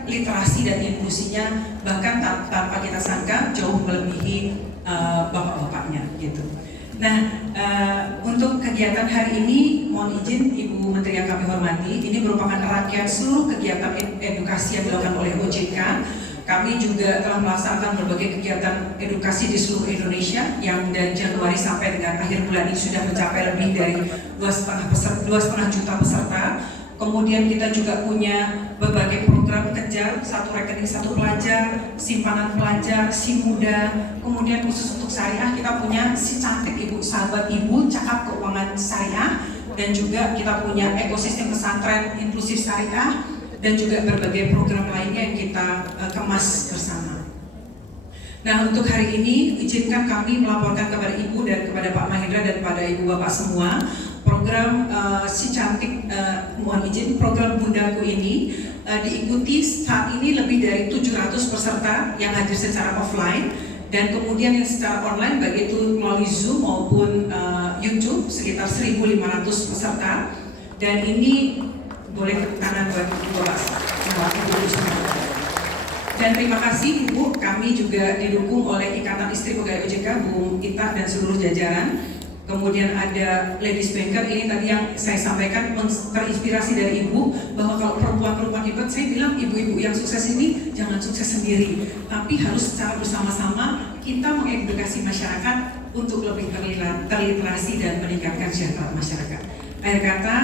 tingkat literasi dan inklusinya bahkan tanpa kita sangka jauh melebihi bapak-bapaknya gitu. Nah, untuk kegiatan hari ini, mohon izin Ibu Menteri yang kami hormati, ini merupakan rangkaian seluruh kegiatan edukasi yang dilakukan oleh OJK. Kami juga telah melaksanakan berbagai kegiatan edukasi di seluruh Indonesia yang dari Januari sampai dengan akhir bulan ini sudah mencapai lebih dari 2,5 juta peserta. Kemudian kita juga punya berbagai program kejar, satu rekening satu pelajar, simpanan pelajar, si muda. Kemudian khusus untuk syariah kita punya si cantik ibu, sahabat ibu, cakap keuangan syariah. Dan juga kita punya ekosistem pesantren inklusif syariah. Dan juga berbagai program lainnya yang kita kemas bersama. Nah, untuk hari ini izinkan kami melaporkan kepada Ibu dan kepada Pak Mahendra dan kepada Ibu Bapak semua program si cantik, mohon izin, program Bundaku ini diikuti saat ini lebih dari 700 peserta yang hadir secara offline dan kemudian yang secara online baik itu melalui Zoom maupun YouTube sekitar 1.500 peserta. Dan ini boleh ke kanan buat Ibu Bapak. Dan terima kasih Ibu, kami juga didukung oleh Ikatan Istri Pegawai OJK, Bu Ita dan seluruh jajaran. Kemudian ada Ladies Banker, ini tadi yang saya sampaikan terinspirasi dari Ibu bahwa kalau perempuan-perempuan hebat, saya bilang ibu-ibu yang sukses ini jangan sukses sendiri, tapi harus secara bersama-sama kita mengedukasi masyarakat untuk lebih terliterasi dan meningkatkan kesejahteraan masyarakat. Akhir kata,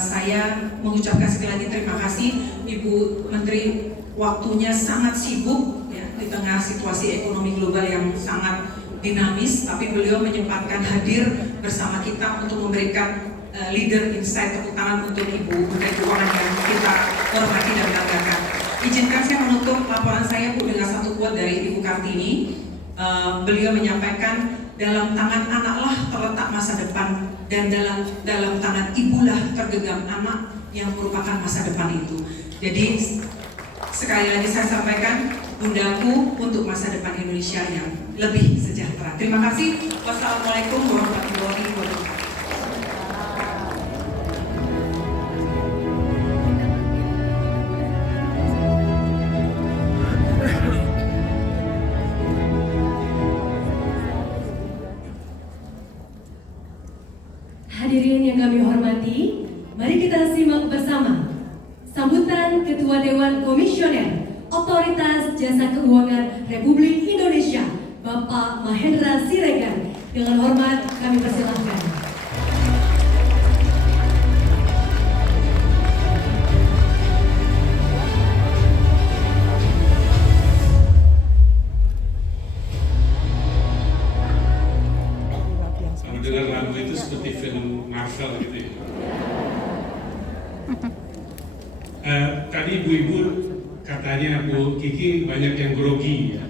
saya mengucapkan sekali lagi terima kasih Ibu Menteri, waktunya sangat sibuk ya, di tengah situasi ekonomi global yang sangat dinamis, tapi beliau menyempatkan hadir bersama kita untuk memberikan leader insight, tepuk tangan untuk Ibu Menteri Keuangan yang kita hormati dan banggakan. Izinkan saya menutup laporan saya Bu dengan satu quote dari Ibu Kartini. Beliau menyampaikan, dalam tangan anaklah terletak masa depan dan dalam tangan ibulah tergenggam anak yang merupakan masa depan itu. Jadi sekali lagi saya sampaikan, Bundaku untuk masa depan Indonesia yang lebih sejahtera. Terima kasih. Wassalamualaikum warahmatullahi wabarakatuh. Hadirin yang kami hormati, mari kita simak bersama sambutan Ketua Dewan Komisioner Otoritas Jasa Keuangan Republik Indonesia, Bapak Mahendra Siregar. Dengan hormat kami persilahkan. Kalau dengar lagu itu seperti film Marvel gitu ya. Tadi ibu-ibu katanya Bu Kiki banyak yang grogi ya.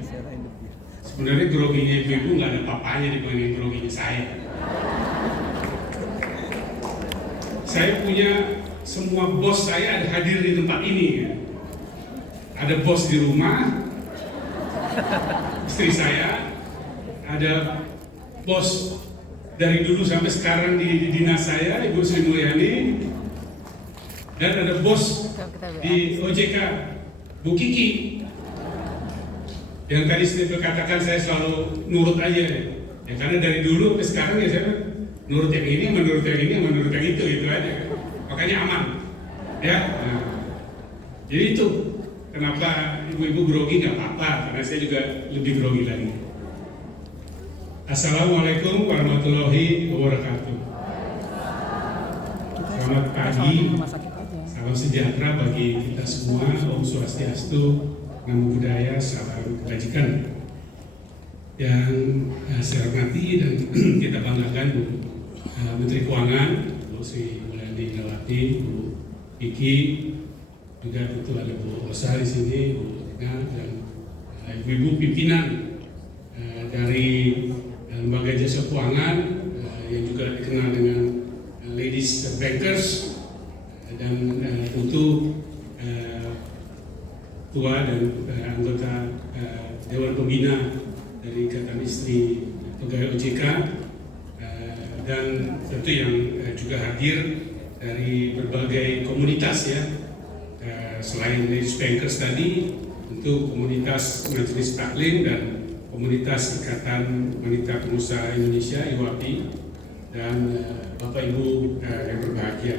Sebenarnya groginya ibu-ibu nggak ada papanya dibanding groginya saya. Saya punya semua bos saya ada hadir di tempat ini ya. Ada bos di rumah, istri saya, ada bos dari dulu sampai sekarang di dinas saya, Ibu Sri Mulyani, dan ada bos di OJK, Bu Kiki, yang tadi saya katakan saya selalu nurut aja ya, karena dari dulu sampai sekarang ya saya nurut yang ini, menurut yang ini, menurut yang itu, gitu aja, makanya aman ya. Nah, jadi itu kenapa ibu-ibu grogi nggak apa-apa, karena saya juga lebih grogi lagi. Assalamualaikum warahmatullahi wabarakatuh. Selamat pagi, salam sejahtera bagi kita semua. Om Swastiastu, Namo Buddhaya, salam kebajikan. Yang saya hormati dan kita banggakan Bu Menteri Keuangan, Bu Sri Mulyani Indrawati, Bu Kiki, juga tentu ada Bu Osa di sini, Bu Tina, dan ibu-ibu pimpinan dari lembaga jasa keuangan yang juga dikenal dengan Ladies Bankers, dan tentu ketua dan anggota Dewan Pembina dari Ikatan Istri Pegawai OJK, dan tentu yang juga hadir dari berbagai komunitas ya, selain Ladies Bankers tadi, untuk komunitas Majelis Taklim dan komunitas Ikatan Wanita Pengusaha Indonesia (IWAPI) dan Bapak Ibu yang berbahagia.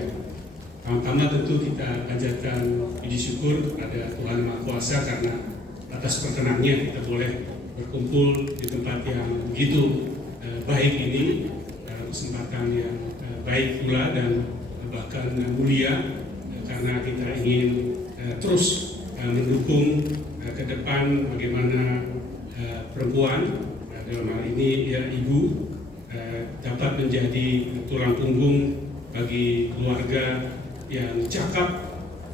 Pertama tentu kita panjatkan puji syukur kepada Tuhan Maha Kuasa karena atas perkenannya kita boleh berkumpul di tempat yang begitu baik ini, kesempatan yang baik pula dan bahkan mulia, karena kita ingin terus mendukung ke depan bagaimana perempuan, dalam hal ini ya ibu, dapat menjadi tulang punggung bagi keluarga yang cakap.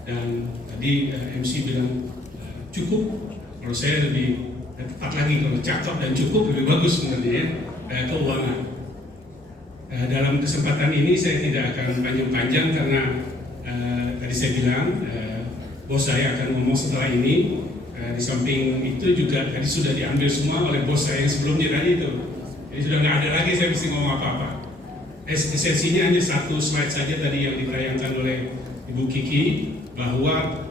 Dan tadi MC bilang cukup, kalau saya lebih tepat lagi, kalau cakap dan cukup lebih bagus sebenarnya ya, keuangan. Dalam kesempatan ini saya tidak akan panjang-panjang karena tadi saya bilang bos saya akan ngomong setelah ini. Di samping itu juga tadi sudah diambil semua oleh bos saya yang sebelumnya tadi itu. Jadi sudah nggak ada lagi saya mesti ngomong apa-apa. Esensinya hanya satu slide saja tadi yang ditayangkan oleh Ibu Kiki, bahwa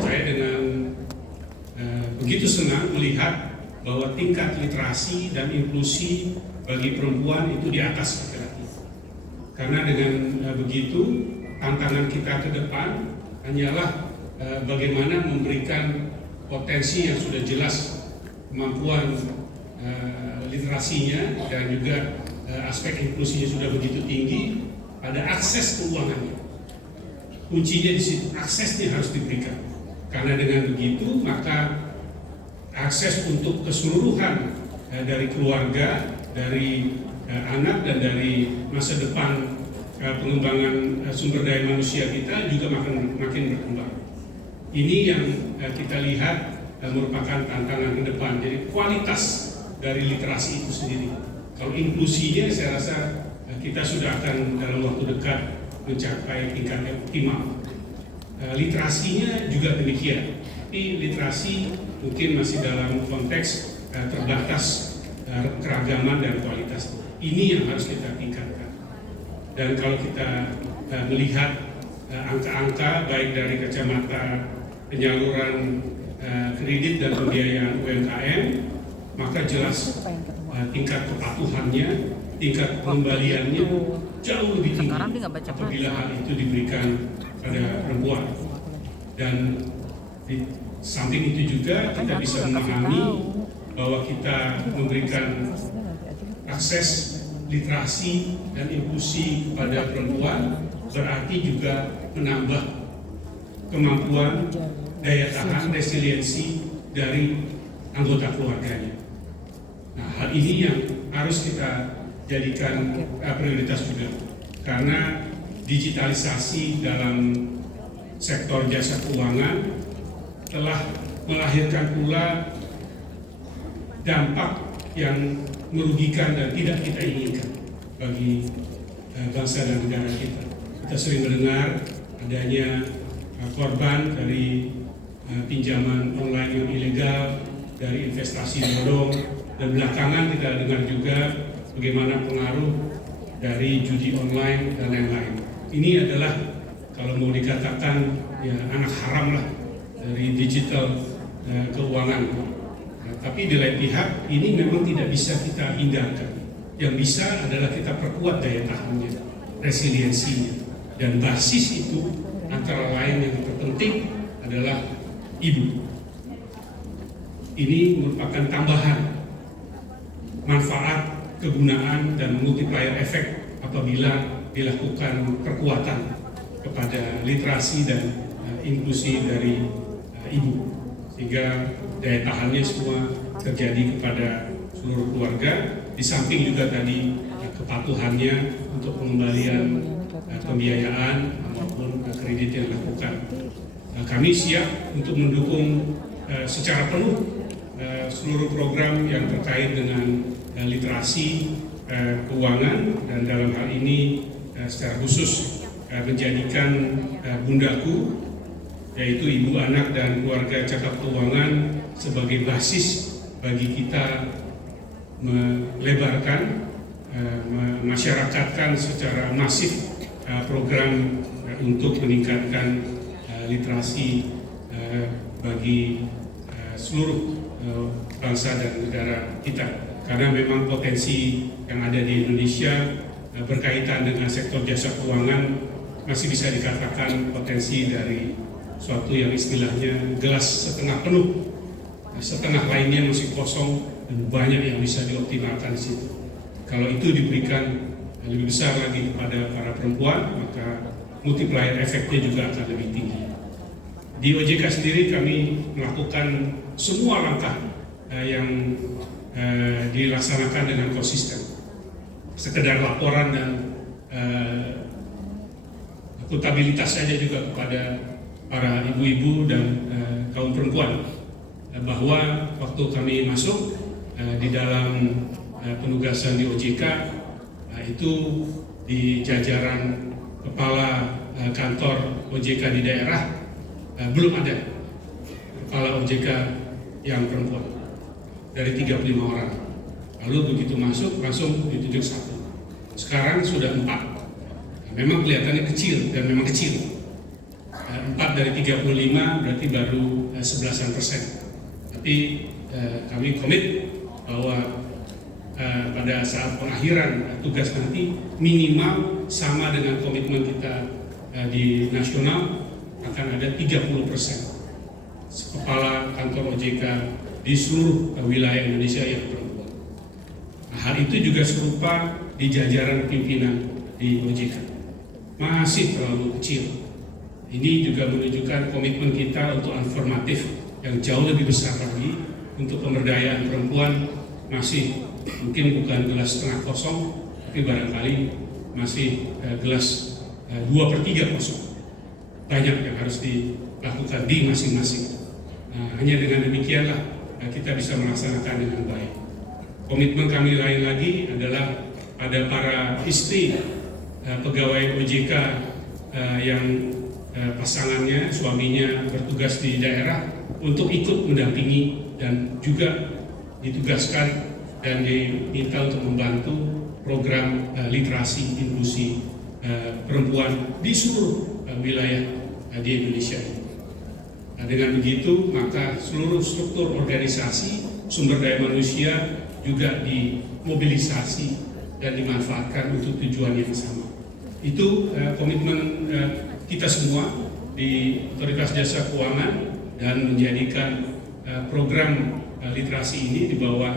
saya dengan begitu senang melihat bahwa tingkat literasi dan inklusi bagi perempuan itu di atas laki-laki. Karena dengan begitu tantangan kita ke depan hanyalah bagaimana memberikan potensi yang sudah jelas, kemampuan literasinya dan juga aspek inklusinya sudah begitu tinggi pada akses keuangannya. Kuncinya di situ, aksesnya harus diberikan. Karena dengan begitu maka akses untuk keseluruhan dari keluarga, dari anak dan dari masa depan pengembangan sumber daya manusia kita juga makin berkembang. Ini yang kita lihat merupakan tantangan ke depan. Jadi kualitas dari literasi itu sendiri. Kalau inklusinya saya rasa kita sudah akan dalam waktu dekat mencapai tingkat yang optimal. Literasinya juga demikian. Tapi literasi mungkin masih dalam konteks terbatas keragaman dan kualitas. Ini yang harus kita tingkatkan. Dan kalau kita melihat angka-angka baik dari kacamata penyaluran kredit dan pembiayaan UMKM, maka jelas tingkat kepatuhannya, tingkat pengembaliannya jauh lebih tinggi apabila hal itu diberikan pada perempuan. Dan di samping itu juga kita bisa memahami bahwa kita memberikan akses literasi dan inklusi kepada perempuan berarti juga menambah kemampuan daya tahan, resiliensi dari anggota keluarganya. Nah, hal ini yang harus kita jadikan prioritas juga, karena digitalisasi dalam sektor jasa keuangan telah melahirkan pula dampak yang merugikan dan tidak kita inginkan bagi bangsa dan negara kita. Kita sering mendengar adanya korban dari pinjaman online yang ilegal, dari investasi bodong, dan belakangan kita dengar juga bagaimana pengaruh dari judi online dan lain-lain. Ini adalah kalau mau dikatakan ya anak haram lah dari digital keuangan. Tapi di lain pihak ini memang tidak bisa kita hindarkan. Yang bisa adalah kita perkuat daya tahannya, resiliensinya, dan basis itu antara lain yang terpenting adalah ibu. Ini merupakan tambahan manfaat, kegunaan, dan multiplier efek apabila dilakukan perkuatan kepada literasi dan inklusi dari ibu, sehingga daya tahannya semua terjadi kepada seluruh keluarga. Di samping juga tadi kepatuhannya untuk pengembalian pembiayaan maupun kredit yang dilakukan. Kami siap untuk mendukung secara penuh seluruh program yang terkait dengan literasi keuangan, dan dalam hal ini secara khusus menjadikan Bundaku, yaitu ibu, anak, dan keluarga cakap keuangan sebagai basis bagi kita melebarkan, masyarakatkan secara masif program untuk meningkatkan literasi bagi seluruh bangsa dan negara kita, karena memang potensi yang ada di Indonesia berkaitan dengan sektor jasa keuangan masih bisa dikatakan potensi dari suatu yang istilahnya gelas setengah penuh, setengah lainnya masih kosong dan banyak yang bisa dioptimalkan di situ. Kalau itu diberikan lebih besar lagi kepada para perempuan, maka multiplier efeknya juga akan lebih tinggi. Di OJK sendiri kami melakukan semua langkah yang dilaksanakan dengan konsisten. Sekedar laporan dan akuntabilitas saja juga kepada para ibu-ibu dan kaum perempuan, bahwa waktu kami masuk di dalam penugasan di OJK itu di jajaran kepala kantor OJK di daerah belum ada kepala OJK yang perempuan dari 35 orang. Lalu begitu masuk langsung ditunjuk 1. Sekarang sudah 4. Memang kelihatannya kecil dan memang kecil. 4 dari 35 berarti baru 11%. Tapi kami komit bahwa pada saat pengakhiran tugas nanti minimal sama dengan komitmen kita di nasional, akan ada 30% kepala kantor OJK di seluruh wilayah Indonesia yang perempuan. Nah, hal itu juga serupa di jajaran pimpinan di OJK. Masih terlalu kecil. Ini juga menunjukkan komitmen kita untuk informatif yang jauh lebih besar lagi untuk pemberdayaan perempuan. Masih mungkin bukan gelas setengah kosong, tapi barangkali masih gelas 2/3 kosong. Banyak yang harus dilakukan di masing-masing. Hanya dengan demikianlah kita bisa melaksanakan dengan baik. Komitmen kami lain lagi adalah pada para istri pegawai OJK yang pasangannya, suaminya bertugas di daerah untuk ikut mendampingi dan juga ditugaskan dan diminta untuk membantu program literasi inklusi perempuan di seluruh wilayah di Indonesia. Nah, dengan begitu maka seluruh struktur organisasi sumber daya manusia juga dimobilisasi dan dimanfaatkan untuk tujuan yang sama. Itu komitmen kita semua di Otoritas Jasa Keuangan, dan menjadikan program literasi ini di bawah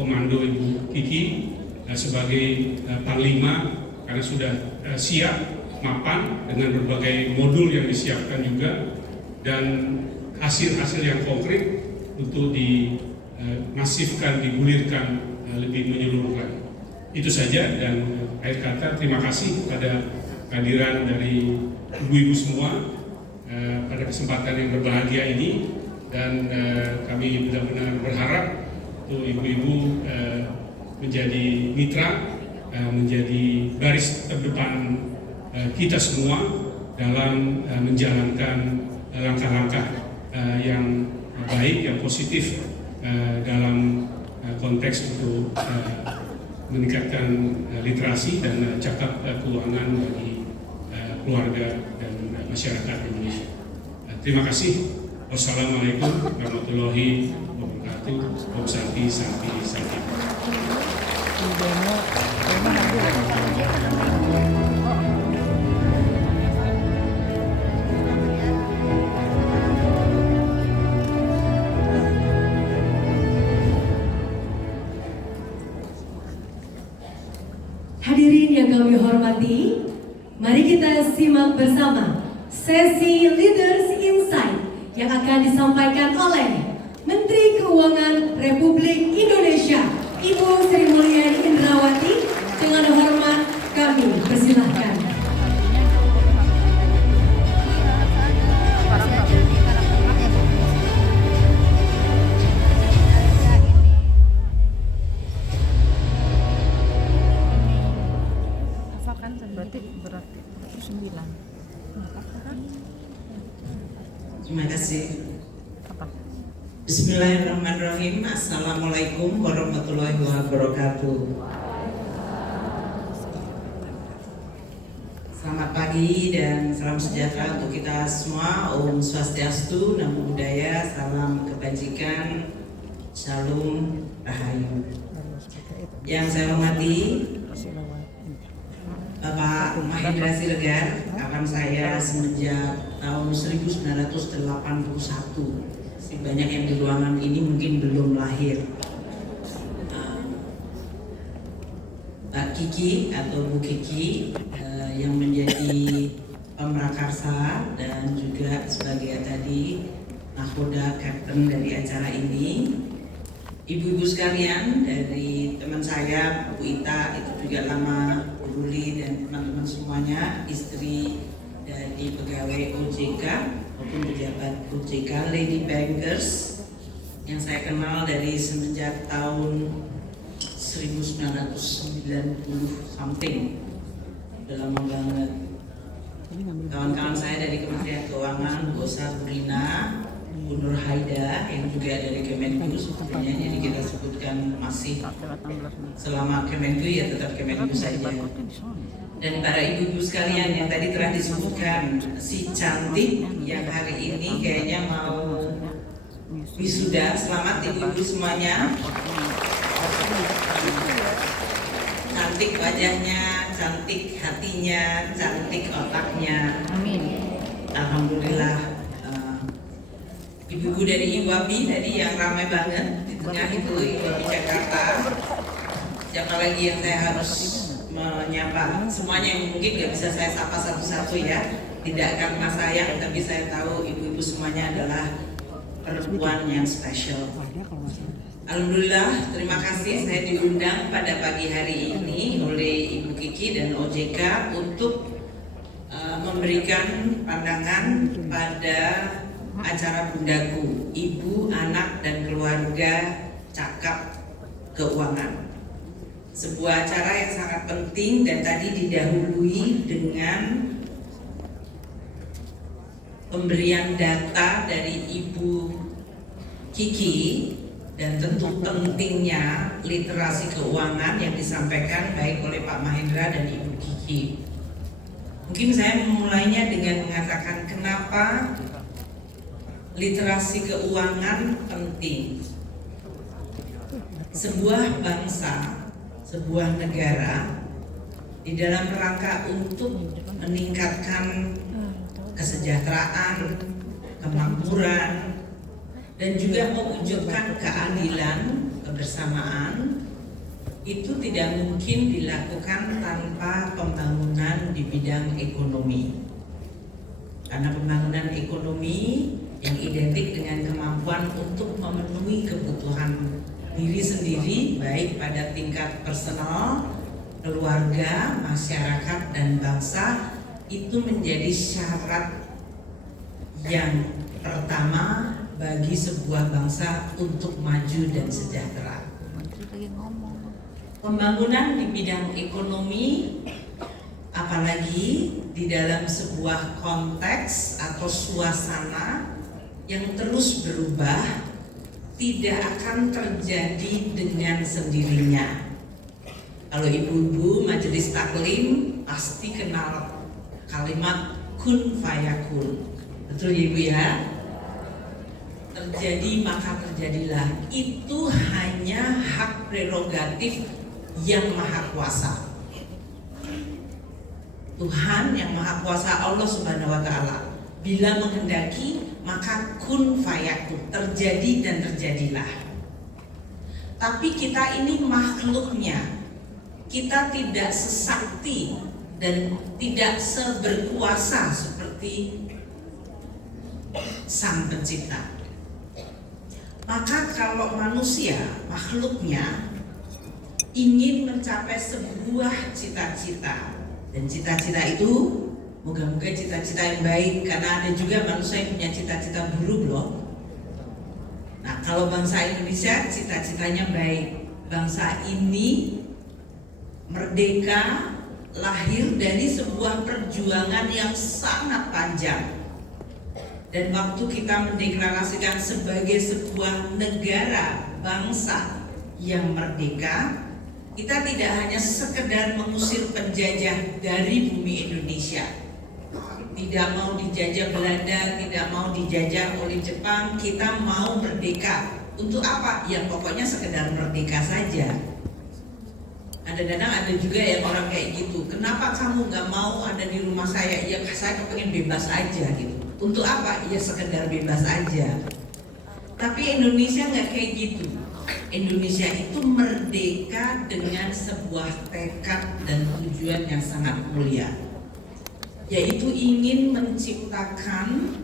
komando Ibu Kiki sebagai Panglima, karena sudah siap mapan dengan berbagai modul yang disiapkan juga, dan hasil-hasil yang konkret untuk dimasifkan, digulirkan lebih menyeluruh lagi. Itu saja, dan akhir kata terima kasih kepada kehadiran dari ibu-ibu semua pada kesempatan yang berbahagia ini, dan kami benar-benar berharap untuk ibu-ibu menjadi mitra, menjadi garis terdepan kita semua dalam menjalankan langkah-langkah yang baik, yang positif dalam konteks untuk meningkatkan literasi dan cakap keuangan bagi keluarga dan masyarakat Indonesia. Terima kasih. Wassalamualaikum warahmatullahi wabarakatuh. Om Santi Santi Santi. Hadirin yang kami hormati, mari kita simak bersama sesi Leaders Insight yang akan disampaikan oleh Menteri Keuangan Republik Indonesia, Ibu Sri Mulyani Indrawati. Dengan hormat kami persilahkan. Berarti 9. Terima kasih. Bismillahirrahmanirrahim. Assalamualaikum warahmatullahi wabarakatuh. Selamat pagi pagi dan salam sejahtera untuk kita semua. Om Swastiastu, Namo Buddhaya, salam kebajikan, Shalom, Rahayu. Yang saya hormati Bapak Mahendra Siregar, kawan saya semenjak tahun 1981. Banyak yang di ruangan ini mungkin belum lahir. Pak Kiki atau Bu Kiki yang menjadi pemrakarsa dan juga sebagai tadi nakoda kapten dari acara ini. Ibu-ibu sekalian, dari teman saya Bu Ita itu juga lama, Bu Ruli dan teman-teman semuanya, istri dari pegawai OJK maupun pejabat OJK, Lady Bankers yang saya kenal dari semenjak tahun 1990 something, udah lama banget. Kawan-kawan saya dari Kementerian Keuangan, Bu Osa, Bu Rina, Bu Nur Haida yang juga dari Kemenku sebetulnya, jadi kita sebutkan masih selama Kemenku ya tetap Kemenku saja. Dan para ibu-ibu sekalian yang tadi telah disebutkan, si cantik yang hari ini kayaknya mau wisuda, selamat ibu-ibu semuanya. Cantik wajahnya, cantik hatinya, cantik otaknya. Amin. Alhamdulillah. Ibu-ibu dari Iwabi tadi yang ramai banget di tengah itu, Iwabi Jakarta. Siapa lagi yang saya harus menyapa? Semuanya yang mungkin gak bisa saya sapa satu-satu ya. Tidak karena sayang, tapi saya tahu ibu-ibu semuanya adalah perempuan yang spesial. Alhamdulillah, terima kasih saya diundang pada pagi hari ini oleh Ibu Kiki dan OJK untuk memberikan pandangan pada acara Bundaku, Ibu, Anak, dan Keluarga Cakap Keuangan. Sebuah acara yang sangat penting dan tadi didahului dengan pemberian data dari Ibu Kiki dan tentu pentingnya literasi keuangan yang disampaikan baik oleh Pak Mahendra dan Ibu Kiki. Mungkin saya memulainya dengan mengatakan kenapa literasi keuangan penting. Sebuah bangsa, sebuah negara di dalam rangka untuk meningkatkan kesejahteraan, kemakmuran, dan juga mewujudkan keadilan, kebersamaan, itu tidak mungkin dilakukan tanpa pembangunan di bidang ekonomi. Karena pembangunan ekonomi yang identik dengan kemampuan untuk memenuhi kebutuhan diri sendiri, baik pada tingkat personal, keluarga, masyarakat, dan bangsa, itu menjadi syarat yang pertama bagi sebuah bangsa untuk maju dan sejahtera. Pembangunan di bidang ekonomi, apalagi di dalam sebuah konteks atau suasana yang terus berubah, tidak akan terjadi dengan sendirinya. Kalau ibu-ibu majelis taklim pasti kenal kalimat kun fayakun, betul ibu ya? Terjadi maka terjadilah, itu hanya hak prerogatif yang maha kuasa. Tuhan yang maha kuasa, Allah Subhanahu wa Ta'ala, bila menghendaki maka kun fayakun, terjadi dan terjadilah. Tapi kita ini makhluknya, kita tidak sesakti dan tidak seberkuasa seperti Sang Pencipta. Maka kalau manusia, makhluknya, ingin mencapai sebuah cita-cita, dan cita-cita itu moga-moga cita-cita yang baik, karena ada juga manusia yang punya cita-cita buruk loh. Nah, kalau bangsa Indonesia cita-citanya baik. Bangsa ini merdeka, lahir dari sebuah perjuangan yang sangat panjang. Dan waktu kita mendeklarasikan sebagai sebuah negara bangsa yang merdeka, kita tidak hanya sekedar mengusir penjajah dari bumi Indonesia, tidak mau dijajah Belanda, tidak mau dijajah oleh Jepang, kita mau merdeka. Untuk apa? Ya pokoknya sekedar merdeka saja. Kadang-kadang ada juga yang orang kayak gitu. Kenapa kamu nggak mau ada di rumah saya? Ya saya kepengen bebas aja gitu. Untuk apa? Ya sekedar bebas aja. Tapi Indonesia nggak kayak gitu. Indonesia itu merdeka dengan sebuah tekad dan tujuan yang sangat mulia, yaitu ingin menciptakan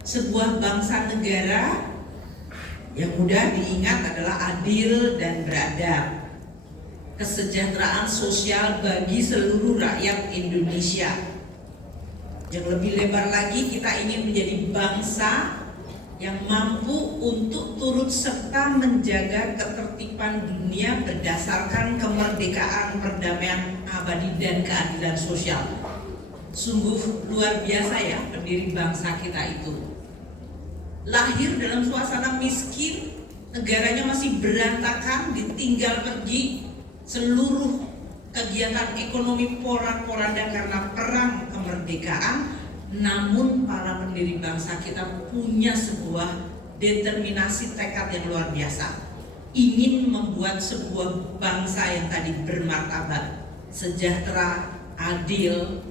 sebuah bangsa negara yang mudah diingat adalah adil dan beradab, kesejahteraan sosial bagi seluruh rakyat Indonesia. Yang lebih lebar lagi, kita ingin menjadi bangsa yang mampu untuk turut serta menjaga ketertiban dunia berdasarkan kemerdekaan, perdamaian abadi dan keadilan sosial. Sungguh luar biasa ya pendiri bangsa kita itu. Lahir dalam suasana miskin, negaranya masih berantakan, ditinggal pergi, seluruh kegiatan ekonomi porak-poranda karena perang kemerdekaan. Namun para pendiri bangsa kita punya sebuah determinasi tekad yang luar biasa, ingin membuat sebuah bangsa yang tadi bermartabat, sejahtera, adil,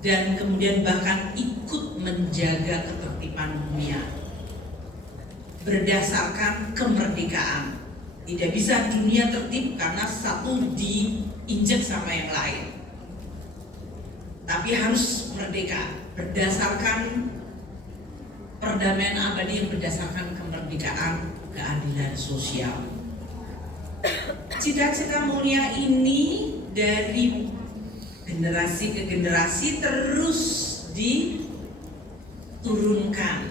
dan kemudian bahkan ikut menjaga ketertiban dunia berdasarkan kemerdekaan. Tidak bisa dunia tertib karena satu diinjek sama yang lain, tapi harus merdeka berdasarkan perdamaian abadi yang berdasarkan kemerdekaan, keadilan sosial. Cita-cita mulia ini dari generasi ke generasi terus diturunkan.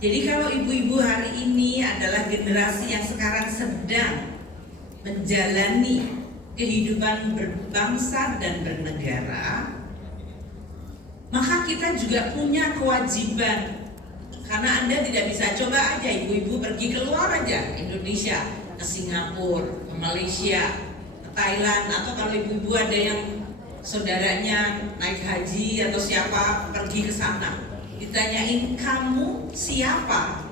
Jadi kalau ibu-ibu hari ini adalah generasi yang sekarang sedang menjalani kehidupan berbangsa dan bernegara, maka kita juga punya kewajiban. Karena Anda tidak bisa, coba aja ibu-ibu pergi keluar aja Indonesia, ke Singapura, ke Malaysia, ke Thailand, atau kalau ibu-ibu ada yang saudaranya naik haji atau siapa pergi ke sana, ditanyain kamu siapa?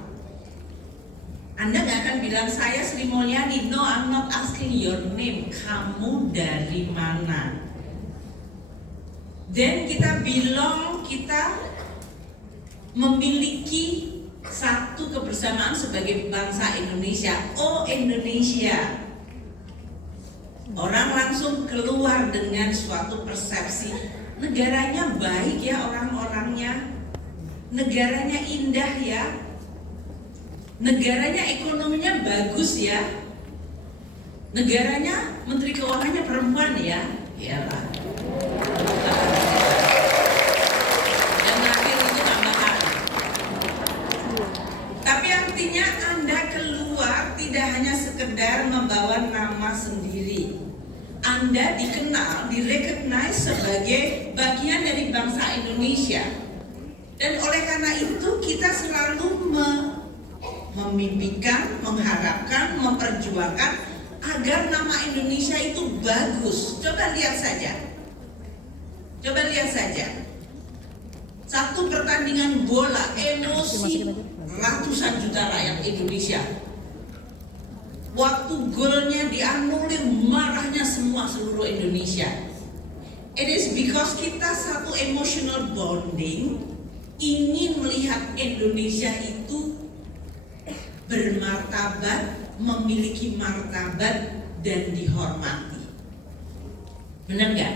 Anda nggak akan bilang saya Sri Mulyani. No, I'm not asking your name. Kamu dari mana? Dan kita bilang kita memiliki satu kebersamaan sebagai bangsa Indonesia. Oh Indonesia. Orang langsung keluar dengan suatu persepsi, negaranya baik ya orang-orangnya, negaranya indah ya, negaranya ekonominya bagus ya, negaranya menteri keuangannya perempuan ya, iyalah. Dan terakhir itu tambahan. Tapi artinya Anda keluar tidak hanya sekedar membawa nama sendiri. Anda dikenal, direcognize sebagai bagian dari bangsa Indonesia. Dan oleh karena itu kita selalu memimpikan, mengharapkan, memperjuangkan agar nama Indonesia itu bagus. Coba lihat saja. Coba lihat saja. Satu pertandingan bola, emosi ratusan juta rakyat Indonesia. Waktu golnya dianulir, marahnya seluruh Indonesia. It is because kita satu emotional bonding, ingin melihat Indonesia itu bermartabat, memiliki martabat dan dihormati. Benar nggak?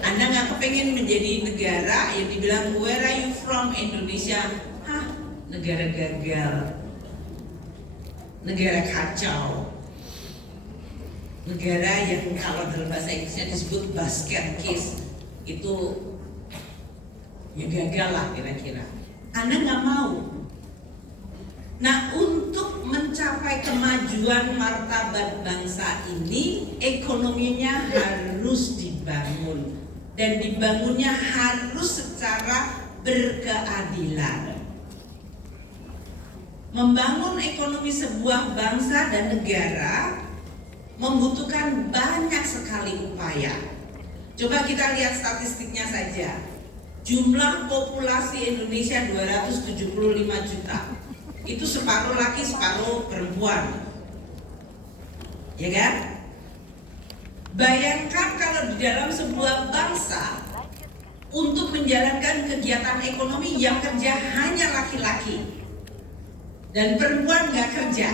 Anda nggak kepengen menjadi negara yang dibilang where are you from? Indonesia, negara gagal, negara kacau, negara yang kalau dalam bahasa Inggrisnya disebut basket case, itu ya gagal lah kira-kira. Anda nggak mau. Nah, untuk mencapai kemajuan martabat bangsa ini, ekonominya harus dibangun, dan dibangunnya harus secara berkeadilan. Membangun ekonomi sebuah bangsa dan negara membutuhkan banyak sekali upaya. Coba kita lihat statistiknya saja. Jumlah populasi Indonesia 275 juta. Itu separuh laki, separuh perempuan. Ya kan? Bayangkan kalau di dalam sebuah bangsa untuk menjalankan kegiatan ekonomi yang kerja hanya laki-laki dan perempuan nggak kerja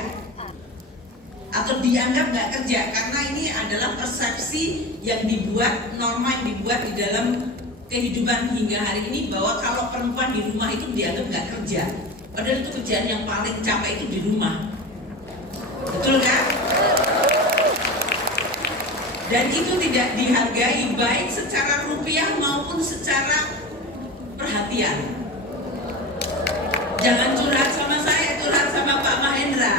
atau dianggap nggak kerja, karena ini adalah persepsi yang dibuat, norma yang dibuat di dalam kehidupan hingga hari ini, bahwa kalau perempuan di rumah itu dianggap nggak kerja, padahal itu kerjaan yang paling capek itu di rumah. Betul kan? Dan itu tidak dihargai baik secara rupiah maupun secara perhatian. Jangan curhat sama saya, curhat sama Pak Mahendra.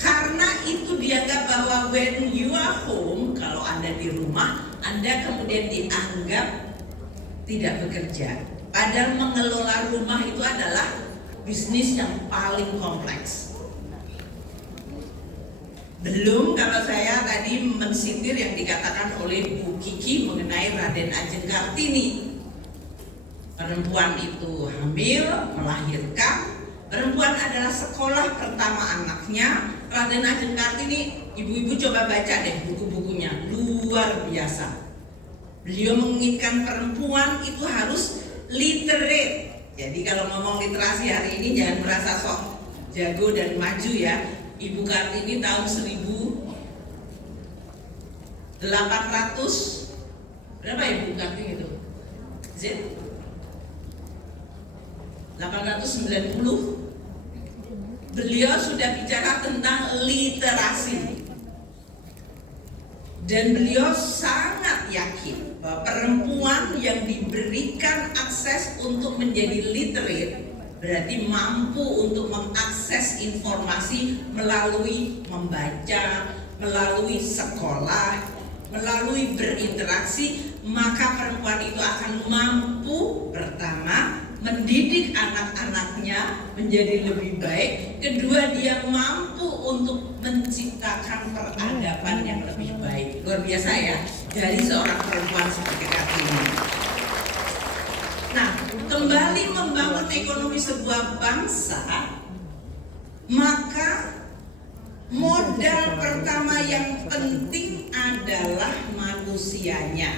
Karena itu dianggap bahwa when you are home, kalau Anda di rumah, Anda kemudian dianggap tidak bekerja. Padahal mengelola rumah itu adalah bisnis yang paling kompleks. Belum kalau saya tadi mensindir yang dikatakan oleh Bu Kiki mengenai Raden Ajeng Kartini. Perempuan itu hamil, melahirkan. Perempuan adalah sekolah pertama anaknya. Raden Ajeng Kartini, ibu-ibu coba baca deh buku-bukunya, luar biasa. Beliau menginginkan perempuan itu harus literate. Jadi kalau ngomong literasi hari ini jangan merasa sok jago dan maju ya. Ibu Kartini tahun 1800 berapa Ibu Kartini itu? Z 890 beliau sudah bicara tentang literasi, dan beliau sangat yakin bahwa perempuan yang diberikan akses untuk menjadi literate berarti mampu untuk mengakses informasi melalui membaca, melalui sekolah, melalui berinteraksi, maka perempuan itu akan mampu pertama mendidik anak-anaknya menjadi lebih baik, kedua dia mampu untuk menciptakan peradaban yang lebih baik. Luar biasa ya dari seorang perempuan seperti Kartini. Nah, kembali membangun ekonomi sebuah bangsa, maka modal pertama yang penting adalah manusianya,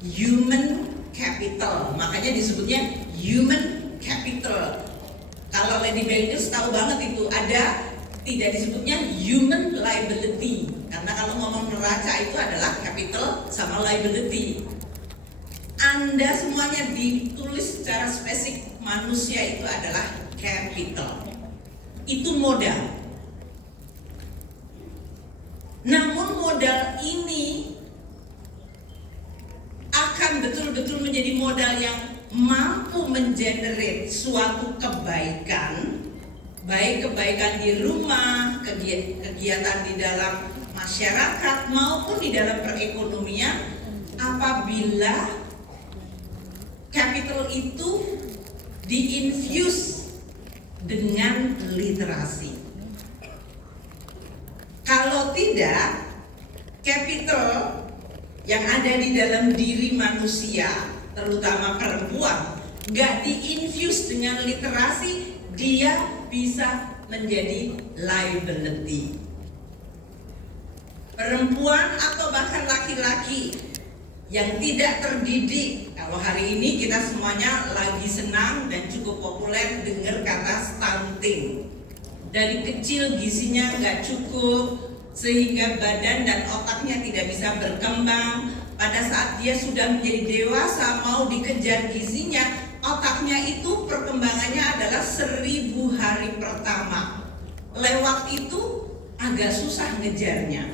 human capital. Makanya disebutnya human capital. Kalau Lady Belkis tahu banget itu, ada tidak disebutnya human liability, karena kalau ngomong neraca itu adalah capital sama liability. Anda semuanya ditulis secara spesifik, manusia itu adalah capital, itu modal. Namun modal ini akan betul-betul menjadi modal yang mampu mengenerate suatu kebaikan, baik kebaikan di rumah, kegiatan di dalam masyarakat maupun di dalam perekonomian, apabila capital itu diinfuse dengan literasi. Kalau tidak, capital yang ada di dalam diri manusia, terutama perempuan, nggak diinfuse dengan literasi, dia bisa menjadi liability. Perempuan atau bahkan laki-laki yang tidak terdidik, kalau hari ini kita semuanya lagi senang dan cukup populer dengar kata stunting. Dari kecil gizinya nggak cukup, sehingga badan dan otaknya tidak bisa berkembang. Pada saat dia sudah menjadi dewasa, mau dikejar gizinya, otaknya itu perkembangannya adalah 1000 hari pertama. Lewat itu agak susah ngejarnya.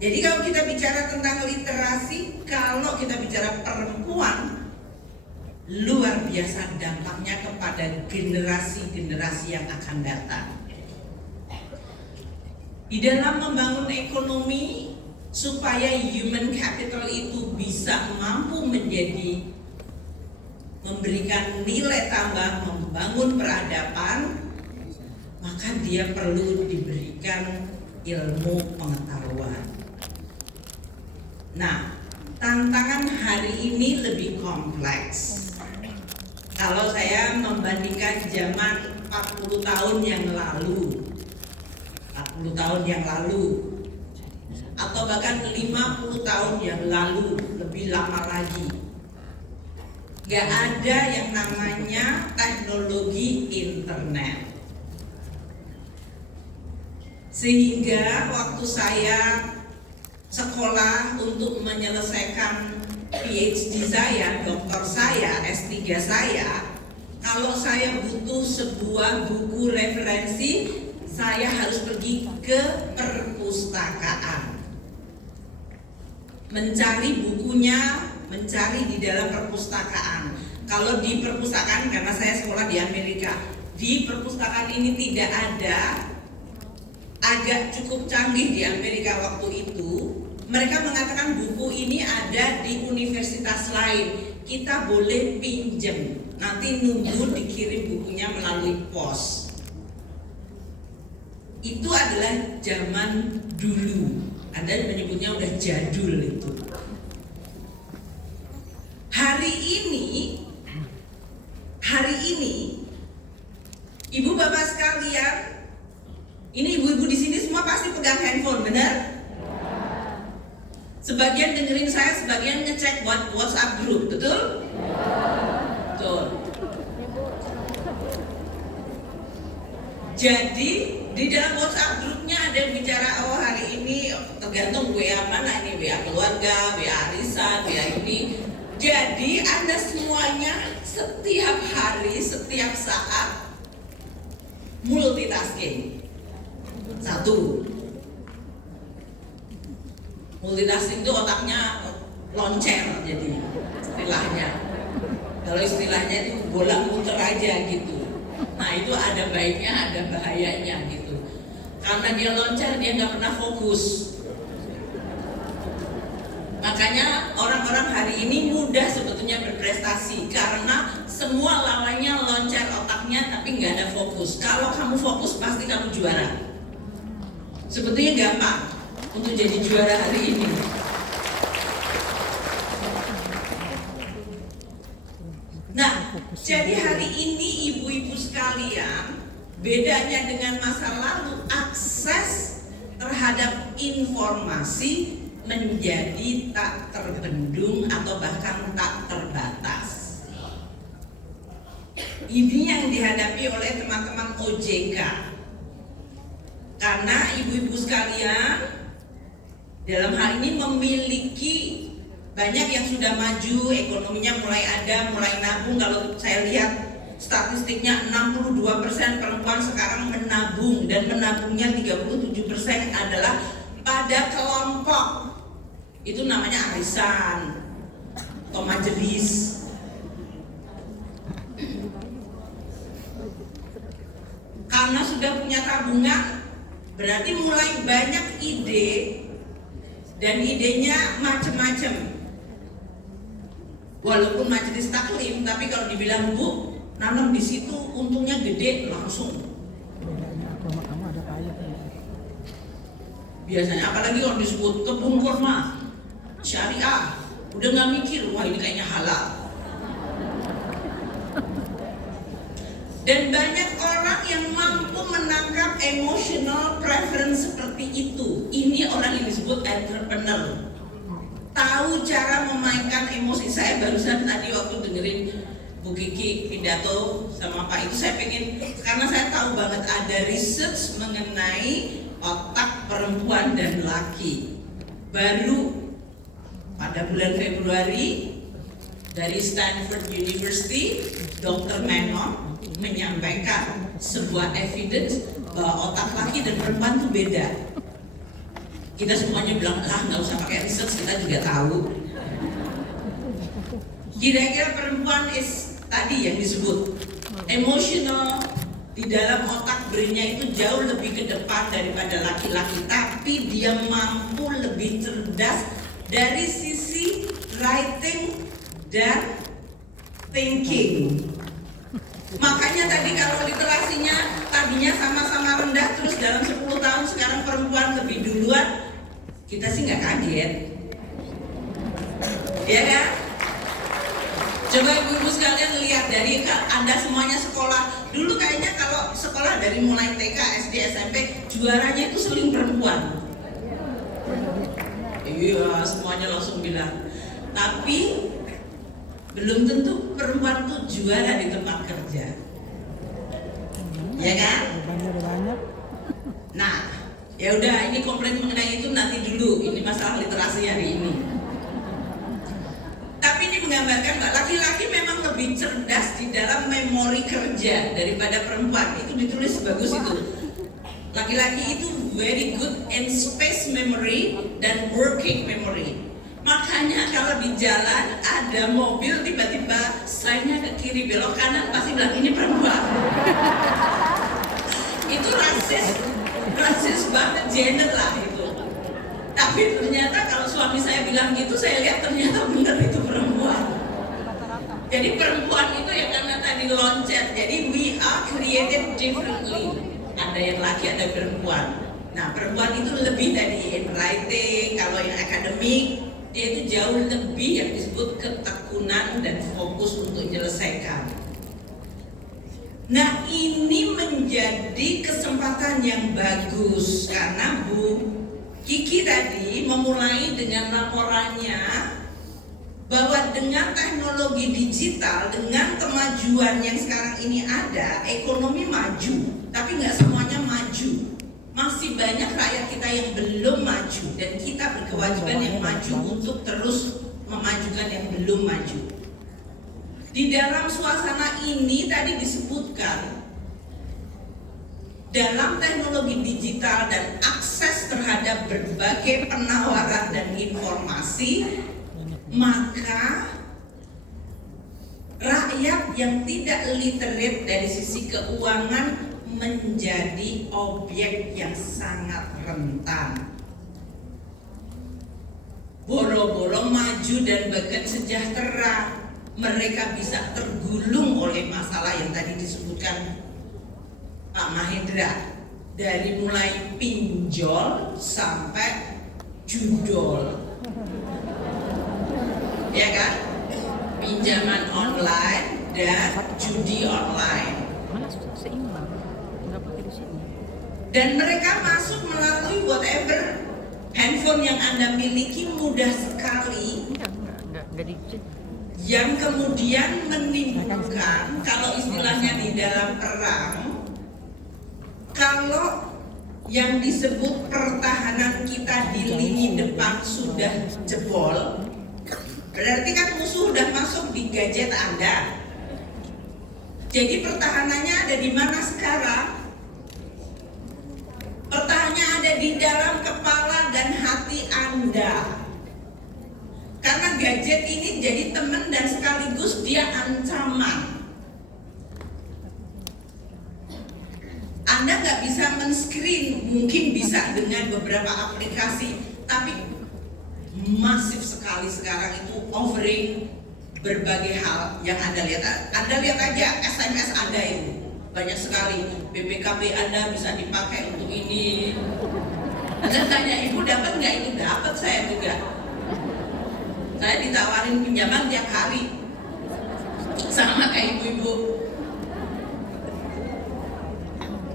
Jadi kalau kita bicara tentang literasi, kalau kita bicara perempuan, luar biasa dampaknya kepada generasi-generasi yang akan datang. Di dalam membangun ekonomi, supaya human capital itu bisa mampu menjadi memberikan nilai tambah, membangun peradaban, maka dia perlu diberikan ilmu pengetahuan. Nah, tantangan hari ini lebih kompleks. Kalau saya membandingkan zaman 40 tahun yang lalu, 40 tahun yang lalu, atau bahkan 50 tahun yang lalu, lebih lama lagi, gak ada yang namanya teknologi internet. Sehingga waktu saya sekolah untuk menyelesaikan PhD saya, doktor saya, S3 saya, kalau saya butuh sebuah buku referensi, saya harus pergi ke perpustakaan, mencari bukunya, mencari di dalam perpustakaan. Kalau di perpustakaan, karena saya sekolah di Amerika, di perpustakaan ini tidak ada, agak cukup canggih di Amerika waktu itu. Mereka mengatakan buku ini ada di universitas lain, kita boleh pinjem, nanti nunggu dikirim bukunya melalui pos. Itu adalah zaman dulu, ada yang menyebutnya udah jadul itu. Hari ini, ibu bapak sekalian, ini ibu-ibu di sini semua pasti pegang handphone, benar? Sebagian dengerin saya, sebagian ngecek WhatsApp group, betul? Betul. Jadi di dalam WhatsApp grupnya ada yang bicara, oh hari ini tergantung WA mana ini, WA keluarga, WA arisan, WA ini. Jadi Anda semuanya setiap hari, setiap saat multitasking. Satu, multitasking itu otaknya loncer jadi istilahnya. Kalau istilahnya itu bola muter aja gitu. Nah itu ada baiknya, ada bahayanya gitu. Karena dia loncer, dia nggak pernah fokus. Makanya orang-orang hari ini mudah sebetulnya berprestasi karena semua lawannya loncer otaknya tapi nggak ada fokus. Kalau kamu fokus pasti kamu juara. Sebetulnya gampang untuk jadi juara hari ini. Nah, jadi hari ini ibu-ibu sekalian, bedanya dengan masa lalu, akses terhadap informasi menjadi tak terbendung atau bahkan tak terbatas. Ini yang dihadapi oleh teman-teman OJK. Karena ibu-ibu sekalian dalam hal ini memiliki banyak yang sudah maju, ekonominya mulai ada, mulai nabung. Kalau saya lihat statistiknya 62% perempuan sekarang menabung, dan menabungnya 37% adalah pada kelompok. Itu namanya arisan atau majelis. Karena sudah punya tabungan, berarti mulai banyak ide, dan idenya macam-macam. Walaupun majelis taklim, tapi kalau dibilang bu, nanam di situ untungnya gede langsung. Biasanya apalagi kalau disebut kebun kurma syariah, udah nggak mikir, wah ini kayaknya halal. Dan banyak orang yang mampu menangkap emotional preference seperti itu. Ini orang yang disebut entrepreneur. Tahu cara memainkan emosi. Saya barusan tadi waktu dengerin Bu Kiki pidato sama Pak itu, saya pengen, karena saya tahu banget ada research mengenai otak perempuan dan laki. Baru pada bulan Februari dari Stanford University, Dr. Menon menyampaikan sebuah evidence bahwa otak laki dan perempuan itu beda. Kita semuanya bilang, nggak usah pakai research, kita juga tahu. Kira-kira perempuan tadi yang disebut emotional, di dalam otak brainnya itu jauh lebih ke depan daripada laki-laki, tapi dia mampu lebih cerdas dari sisi writing dan thinking. Makanya tadi kalau literasinya tadinya sama-sama rendah, terus dalam 10 tahun sekarang perempuan lebih duluan, kita sih nggak kaget. Ya kan? Coba ibu-ibu sekalian lihat dari Anda semuanya sekolah. Dulu kayaknya kalau sekolah dari mulai TK, SD, SMP, juaranya itu sering perempuan. Iya, semuanya langsung bilang. Tapi belum tentu perempuan itu juara di tempat kerja. Ya kan? Nah, ya udah, ini komplain mengenai itu nanti dulu. Ini masalah literasi hari ini. Tapi ini menggambarkan bahwa laki-laki memang lebih cerdas di dalam memori kerja daripada perempuan. Itu ditulis bagus itu. Laki-laki itu very good in space memory dan working memory. Makanya kalau di jalan ada mobil tiba-tiba sign-nya ke kiri belok kanan pasti bilang ini perempuan. Itu rasis banget, gender lah itu. Tapi ternyata kalau suami saya bilang gitu, saya lihat ternyata benar itu perempuan. Jadi perempuan itu ya karena tadi loncat. Jadi we are created differently. Ada yang laki, ada perempuan. Nah perempuan itu lebih tadi in writing, kalau yang akademik dia itu jauh lebih yang disebut ketekunan dan fokus untuk menyelesaikan. Nah ini menjadi kesempatan yang bagus karena Bu Kiki tadi memulai dengan laporannya bahwa dengan teknologi digital, dengan kemajuan yang sekarang ini ada, ekonomi maju, tapi nggak semuanya maju. Masih banyak rakyat kita yang belum maju dan kita berkewajiban yang maju untuk terus memajukan yang belum maju. Di dalam suasana ini tadi disebutkan dalam teknologi digital dan akses terhadap berbagai penawaran dan informasi, maka rakyat yang tidak literate dari sisi keuangan menjadi objek yang sangat rentan. Boro-boro maju dan bahkan sejahtera, mereka bisa tergulung oleh masalah yang tadi disebutkan Pak Mahendra, dari mulai pinjol sampai judol, ya kan? Pinjaman online dan judi online. Dan mereka masuk melalui whatever handphone yang Anda miliki mudah sekali, yang kemudian menimbulkan, kalau istilahnya di dalam perang, kalau yang disebut pertahanan kita di lini depan sudah jebol, berarti kan musuh sudah masuk di gadget Anda. Jadi pertahanannya ada di mana sekarang? Pertahanannya ada di dalam kepala dan hati Anda. Karena gadget ini jadi teman dan sekaligus dia ancaman. Anda nggak bisa men-screen, mungkin bisa dengan beberapa aplikasi, tapi masif sekali sekarang itu offering berbagai hal yang Anda lihat. Anda lihat aja SMS Anda itu banyak sekali. BPKB Anda bisa dipakai untuk ini. Anda tanya ibu dapat nggak? Itu dapat, saya juga. Saya ditawarin pinjaman tiap hari sama kayak ibu-ibu.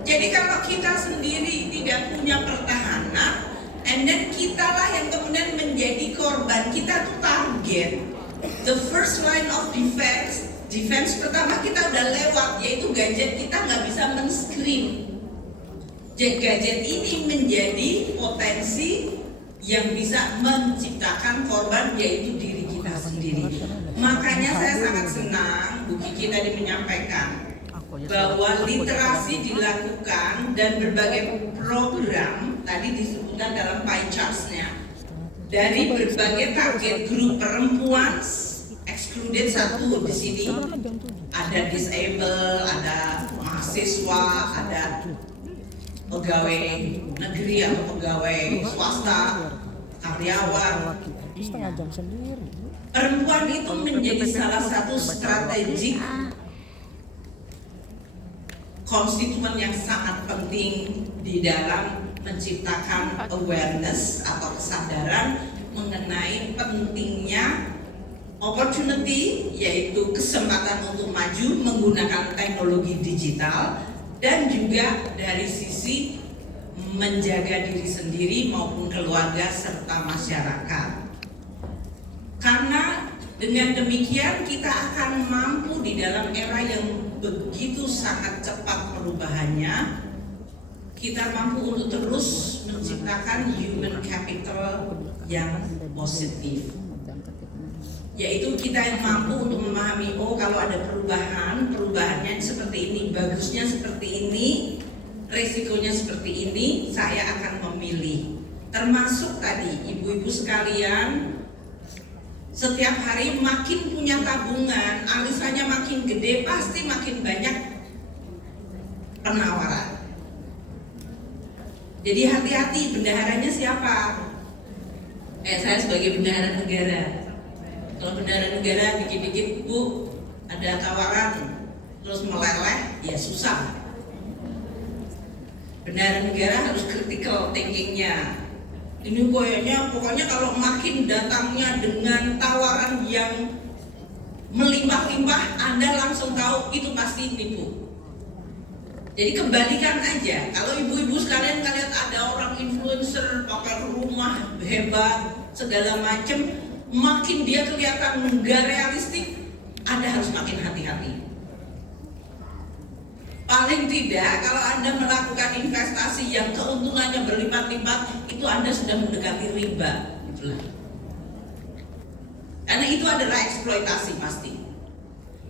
Jadi kalau kita sendiri tidak punya pertahanan, and then kitalah yang kemudian menjadi korban, kita tuh target. The first line of defense pertama kita udah lewat, yaitu gadget kita nggak bisa men-screen. Gadget ini menjadi potensi yang bisa menciptakan korban, yaitu diri kita sendiri. Makanya saya sangat senang Bu Kiki tadi menyampaikan bahwa literasi dilakukan dan berbagai program tadi disebutkan dalam pie charts-nya dari berbagai target grup perempuan excluded satu di sini, ada disable, ada mahasiswa, ada pegawai negeri atau pegawai swasta, karyawan. Perempuan itu menjadi salah satu strategik konstituen yang sangat penting di dalam menciptakan awareness atau kesadaran mengenai pentingnya opportunity, yaitu kesempatan untuk maju menggunakan teknologi digital, dan juga dari sisi menjaga diri sendiri maupun keluarga serta masyarakat. Karena dengan demikian kita akan mampu di dalam era yang begitu sangat cepat perubahannya, kita mampu untuk terus menciptakan human capital yang positif. Yaitu kita yang mampu untuk memahami, oh kalau ada perubahannya seperti ini, bagusnya seperti ini, resikonya seperti ini, saya akan memilih. Termasuk tadi ibu-ibu sekalian, setiap hari makin punya tabungan, arisannya makin gede, pasti makin banyak penawaran. Jadi hati-hati, bendaharanya siapa? Saya sebagai bendahara negara. Kalau bendahara negara dikit-dikit, Bu, ada tawaran, terus meleleh, ya susah. Bendahara negara harus critical thinkingnya. Ini pokoknya kalau makin datangnya dengan tawaran yang melimpah-limpah, Anda langsung tahu itu pasti nipu. Jadi kebalikan aja. Kalau ibu-ibu sekalian lihat ada orang influencer pakai rumah hebat segala macem, makin dia kelihatan nggak realistik, Anda harus makin hati-hati. Paling tidak kalau Anda melakukan investasi yang keuntungannya berlipat-lipat, itu Anda sudah mendekati riba, itulah. Karena itu adalah eksploitasi pasti.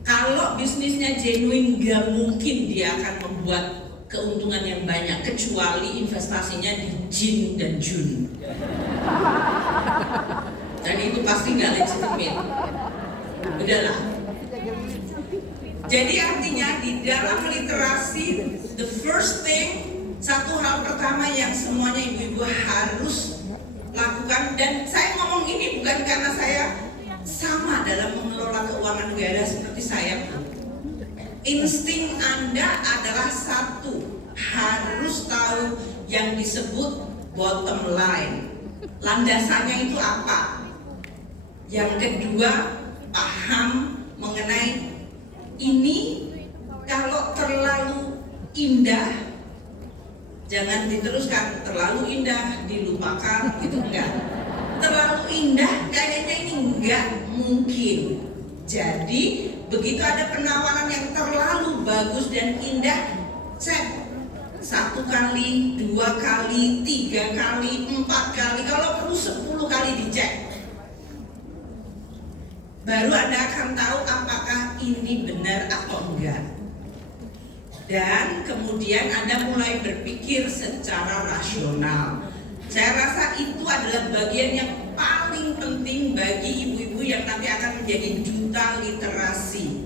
Kalau bisnisnya genuine, gak mungkin dia akan membuat keuntungan yang banyak kecuali investasinya di jin dan jun. Dan itu pasti gak legitimate. Udahlah. Jadi artinya di dalam literasi, the first thing, satu hal pertama yang semuanya ibu-ibu harus lakukan, dan saya ngomong ini bukan karena saya sama dalam mengelola keuangan negara seperti saya. Insting Anda adalah satu, harus tahu yang disebut bottom line. Landasannya itu apa? Yang kedua, paham mengenai ini kalau terlalu indah, jangan diteruskan. Terlalu indah dilupakan, gitu enggak. Terlalu indah kayaknya ini enggak mungkin. Jadi begitu ada penawaran yang terlalu bagus dan indah, cek 1 kali, 2 kali, 3 kali, 4 kali, kalau perlu 10 kali dicek. Baru Anda akan tahu apakah ini benar atau enggak. Dan kemudian Anda mulai berpikir secara rasional. Saya rasa itu adalah bagian yang paling penting bagi ibu-ibu yang nanti akan menjadi duta literasi.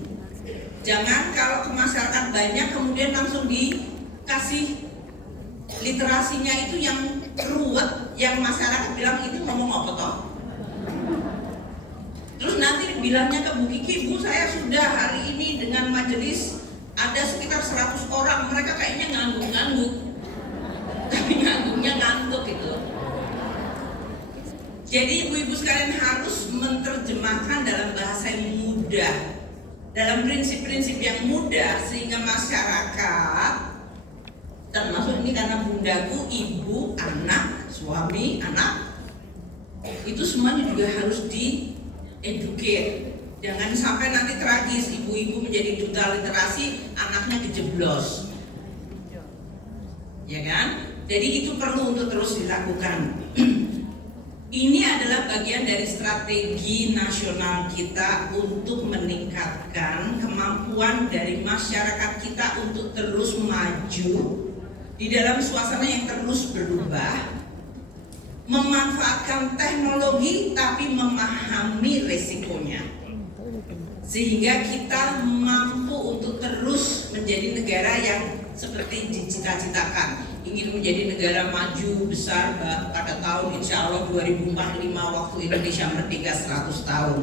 Jangan kalau ke masyarakat banyak kemudian langsung dikasih literasinya itu yang ruwet, yang masyarakat bilang itu ngomong apa toh? Terus nanti bilangnya ke Bu Kiki, Bu saya sudah hari ini dengan majelis ada sekitar 100 orang, mereka kayaknya ngangguk-ngangguk, tapi ngangguknya ngantuk itu. Jadi ibu-ibu sekalian harus menerjemahkan dalam bahasa yang mudah, dalam prinsip-prinsip yang mudah, sehingga masyarakat, termasuk ini karena bundaku, ibu, anak, suami, anak, itu semuanya juga harus educate. Jangan sampai nanti tragis ibu-ibu menjadi duta literasi, anaknya kejeblos, ya kan? Jadi itu perlu untuk terus dilakukan. Ini adalah bagian dari strategi nasional kita untuk meningkatkan kemampuan dari masyarakat kita untuk terus maju di dalam suasana yang terus berubah, memanfaatkan teknologi tapi memahami resikonya, sehingga kita mampu untuk terus menjadi negara yang seperti dicita-citakan, ingin menjadi negara maju besar pada tahun insya Allah 2045 waktu Indonesia merdeka 100 tahun,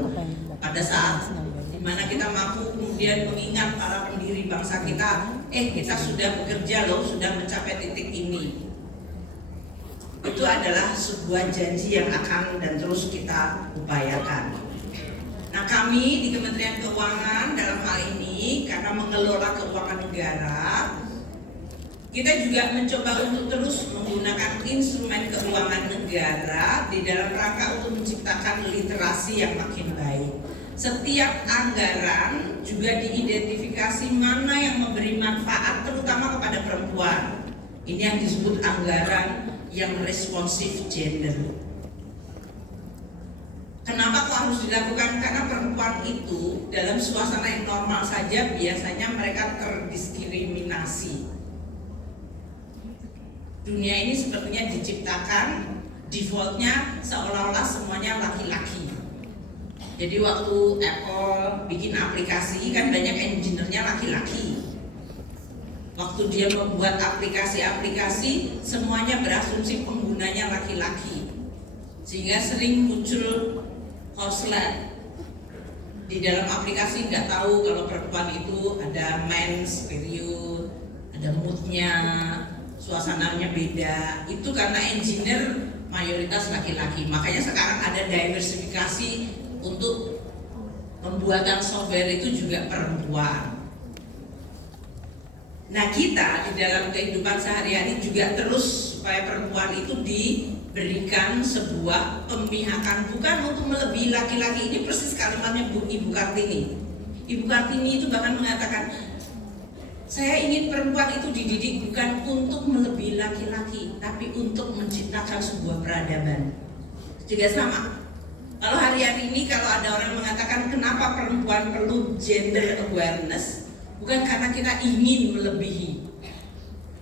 pada saat dimana kita mampu kemudian mengingat para pendiri bangsa kita, kita sudah bekerja loh, sudah mencapai titik ini. itu adalah sebuah janji yang akan dan terus kita upayakan. Nah, kami di Kementerian Keuangan dalam hal ini karena mengelola keuangan negara, kita juga mencoba untuk terus menggunakan instrumen keuangan negara di dalam rangka untuk menciptakan literasi yang makin baik. Setiap anggaran juga diidentifikasi mana yang memberi manfaat terutama kepada perempuan. Ini yang disebut anggaran yang responsif gender. Kenapa kok harus dilakukan? Karena perempuan itu dalam suasana yang normal saja biasanya mereka terdiskriminasi. Dunia ini sepertinya diciptakan defaultnya seolah-olah semuanya laki-laki. Jadi waktu Apple bikin aplikasi kan banyak engineer-nya laki-laki. Waktu dia membuat aplikasi-aplikasi semuanya berasumsi penggunanya laki-laki. Sehingga sering muncul korslet di dalam aplikasi, nggak tahu kalau perempuan itu ada men's period, ada moodnya, suasananya beda. Itu karena engineer mayoritas laki-laki. Makanya sekarang ada diversifikasi untuk pembuatan software itu juga perempuan. Nah, kita di dalam kehidupan sehari-hari juga terus supaya perempuan itu diberikan sebuah pemihakan, bukan untuk melebihi laki-laki. Ini persis kalimatnya Ibu Kartini. Ibu Kartini itu bahkan mengatakan, saya ingin perempuan itu dididik bukan untuk melebihi laki-laki, tapi untuk menciptakan sebuah peradaban. Juga sama. Kalau hari-hari ini kalau ada orang mengatakan kenapa perempuan perlu gender awareness, bukan karena kita ingin melebihi,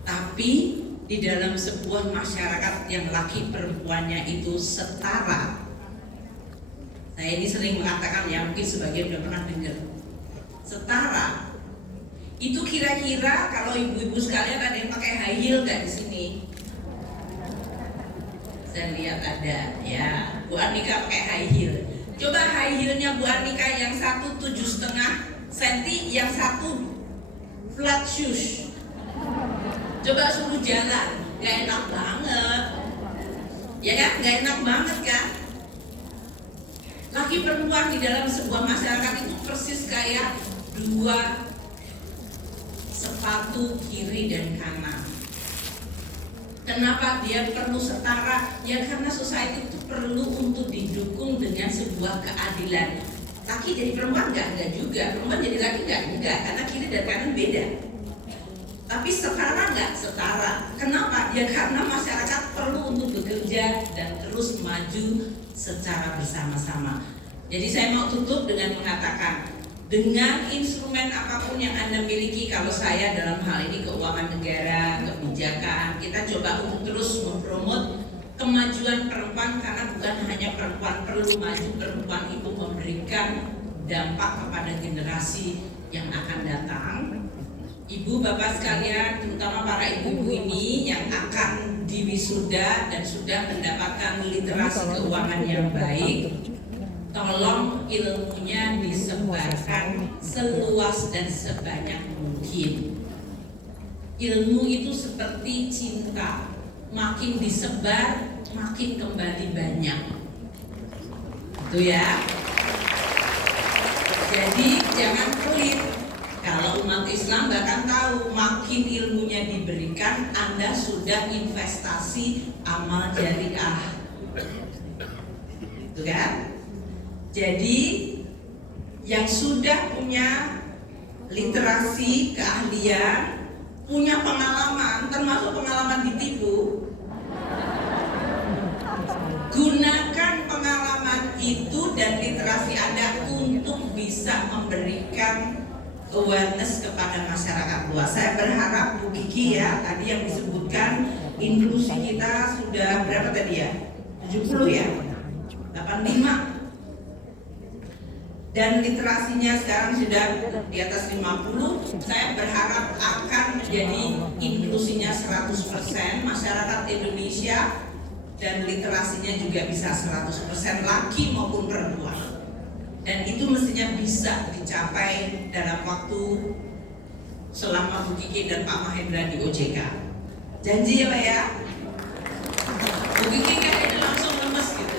tapi di dalam sebuah masyarakat yang laki perempuannya itu setara. Saya ini sering mengatakan, ya mungkin sebagian sudah pernah dengar, setara. Itu kira-kira kalau ibu-ibu sekalian ada yang pakai high heel nggak di sini? Saya lihat ada, ya. Bu Arnika pakai high heel. Coba high heelnya Bu Arnika yang satu 7,5 cm, yang satu flat shoes. Coba suruh jalan, nggak enak banget, ya kan? Nggak enak banget kan? Laki perempuan di dalam sebuah masyarakat itu persis kayak dua sepatu kiri dan kanan. Kenapa dia perlu setara? Ya karena society itu perlu untuk didukung dengan sebuah keadilan. Laki jadi perempuan enggak juga, perempuan jadi laki enggak juga, karena kiri dan kanan beda. Tapi setara enggak? Setara. Kenapa? Ya karena masyarakat perlu untuk bekerja dan terus maju secara bersama-sama. Jadi saya mau tutup dengan mengatakan, dengan instrumen apapun yang Anda miliki, kalau saya dalam hal ini keuangan negara, kebijakan, kita coba untuk terus mempromot kemajuan perempuan, karena bukan hanya perempuan perlu maju, perempuan itu memberikan dampak kepada generasi yang akan datang. Ibu bapak sekalian, terutama para ibu-ibu ini yang akan diwisuda dan sudah mendapatkan literasi keuangan yang baik, tolong ilmunya disebarkan seluas dan sebanyak mungkin. Ilmu itu seperti cinta, makin disebar, makin kembali banyak. Itu ya. Jadi jangan pelit. Kalau umat Islam bahkan tahu, makin ilmunya diberikan, Anda sudah investasi amal jariah. Itu kan? Jadi yang sudah punya literasi, keahlian, punya pengalaman, termasuk pengalaman ditipu, gunakan pengalaman itu dan literasi Anda untuk bisa memberikan awareness kepada masyarakat luas. Saya berharap Bu Kiki ya, tadi yang disebutkan inklusi kita sudah berapa tadi ya? 70 ya? 85. Dan literasinya sekarang sudah di atas 50. Saya berharap akan menjadi inklusinya 100% masyarakat Indonesia, dan literasinya juga bisa 100% laki maupun perempuan. Dan itu mestinya bisa dicapai dalam waktu selama Bu Kiki dan Pak Mahendra di OJK. Janji ya Pak ya? Bu Kiki kayaknya langsung lemes gitu.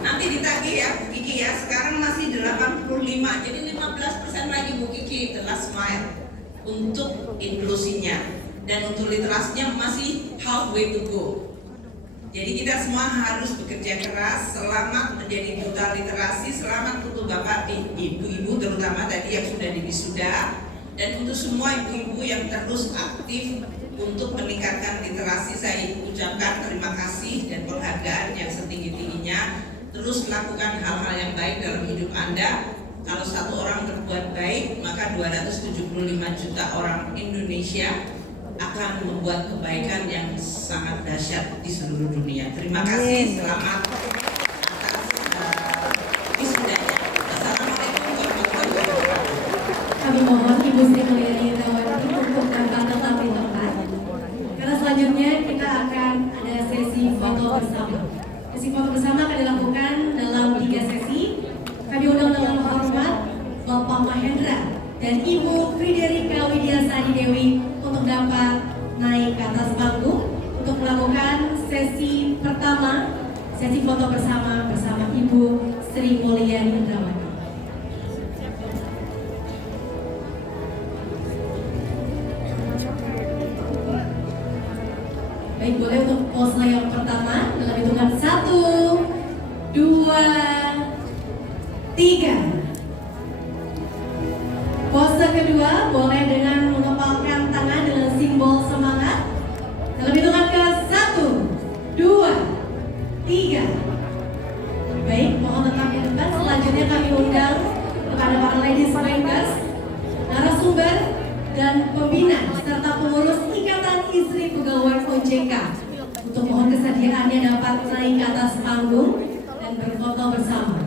Nanti ditagih ya Bu Kiki ya. Sekarang masih 85, jadi 15% lagi Bu Kiki the last mile untuk inklusinya. Dan untuk literasinya masih halfway to go. Jadi kita semua harus bekerja keras. Selamat menjadi duta literasi. Selamat untuk Bapak Ibu-ibu terutama tadi yang sudah diwisuda. Dan untuk semua ibu-ibu yang terus aktif untuk meningkatkan literasi, saya ucapkan terima kasih dan penghargaan yang setinggi-tingginya. Terus lakukan hal-hal yang baik dalam hidup Anda. Kalau satu orang berbuat baik, maka 275 juta orang Indonesia akan membuat kebaikan yang sangat dahsyat di seluruh dunia. Terima kasih, selamat atas wisudanya. Assalamualaikum warahmatullahi wabarakatuh. Kami mohon Ibu Sri Mulyani Indrawati untuk dapat tetap di tempat. Karena selanjutnya kita akan ada sesi foto bersama. Sesi foto bersama akan dilakukan dalam 3 sesi. Kami undang dengan hormat Bapak Mahendra dan Ibu Friderika Widyasari Dewi untuk dapat naik ke atas panggung untuk melakukan sesi pertama, sesi foto bersama Ibu Sri Mulyani Indrawati. Baik, boleh untuk pose yang pertama dalam hitungan 1, 2, 3. Pose kedua boleh dengan mengepalkan tangan dengan simbol semangat. Dalam hitungan ke 1, 2, 3. Baik, mohon tetap di depan. Selanjutnya kami undang kepada para ladies bankers, narasumber dan pembina serta pengurus Ikatan Istri Pegawai OJK untuk mohon kesediaannya dapat naik ke atas panggung dan berfoto bersama.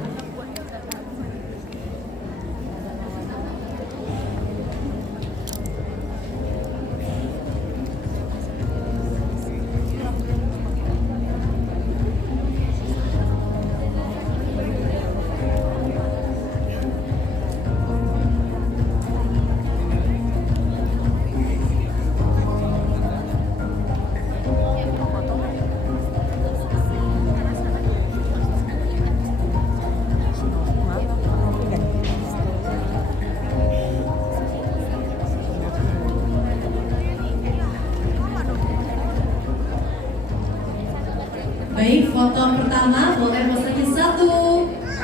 Baik, foto pertama boleh posenya 1,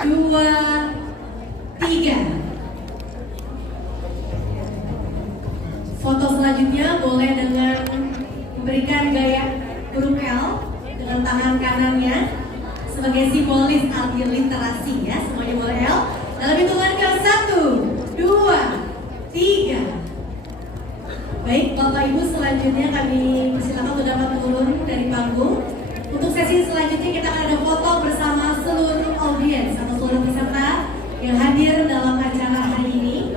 2, 3. Foto selanjutnya boleh dengan memberikan gaya huruf L dengan tangan kanannya sebagai simbolis arti literasi ya. Semuanya boleh L. Dalam hitungan ke 1, 2, 3. Baik, Bapak Ibu, selanjutnya kami persilakan untuk dapat turun dari panggung. Untuk sesi selanjutnya kita akan ada foto bersama seluruh audiens atau seluruh peserta yang hadir dalam acara hari ini.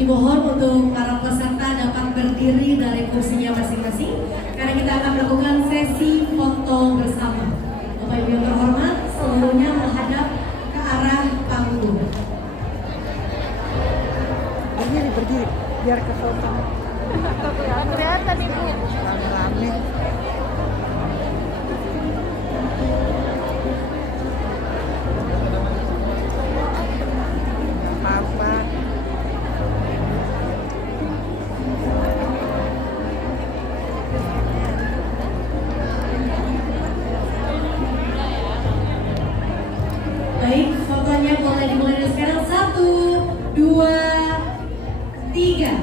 Dimohon untuk para peserta dapat berdiri dari kursinya masing-masing karena kita akan melakukan sesi foto bersama. Bapak Ibu yang terhormat, seluruhnya menghadap ke arah panggung. Berdiri, biar ke foto. Kelihatan Ibu. Rame-rame. Apa-apa. Baik, fotonya boleh dimulai dari sekarang. 1, 2, 3.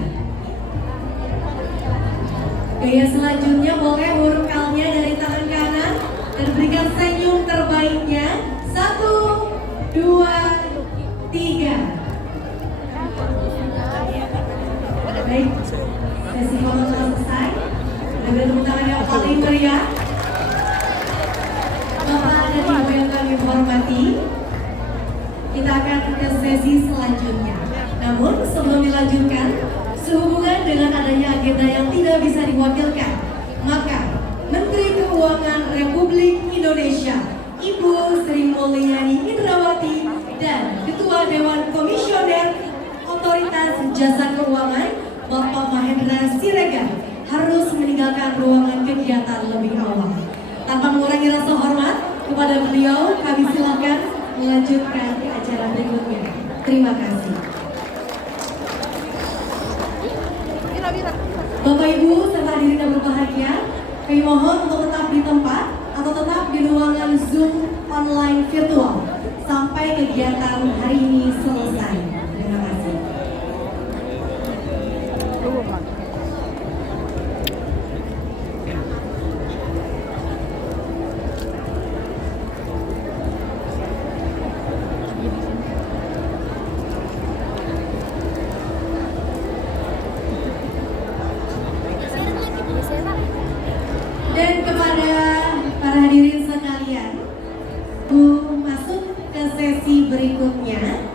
Gaya selanjutnya boleh huruf L-nya dari tangan kanan dan berikan senyum terbaiknya. 1, 2, 3. Baik, sesi foto telah selesai. Beri tepuk tangan yang paling meriah. Bapak dan Ibu yang kami hormati, kita akan ke sesi selanjutnya. Namun sebelum dilanjutkan, sehubungan dengan adanya agenda yang tidak bisa diwakilkan, maka Menteri Keuangan Republik Indonesia Ibu Sri Mulyani Indrawati dan Ketua Dewan Komisioner Otoritas Jasa Keuangan Bapak Mahendra Siregar harus meninggalkan ruangan kegiatan lebih awal. Tanpa mengurangi rasa hormat kepada beliau, kami silakan melanjutkan acara berikutnya. Terima kasih. Bapak Ibu serta hadirin yang berbahagia, kami mohon untuk tetap di tempat atau tetap di ruangan Zoom online virtual sampai kegiatan hari ini selesai. Terima kasih. Dan kepada para hadirin sekalian, masuk ke sesi berikutnya,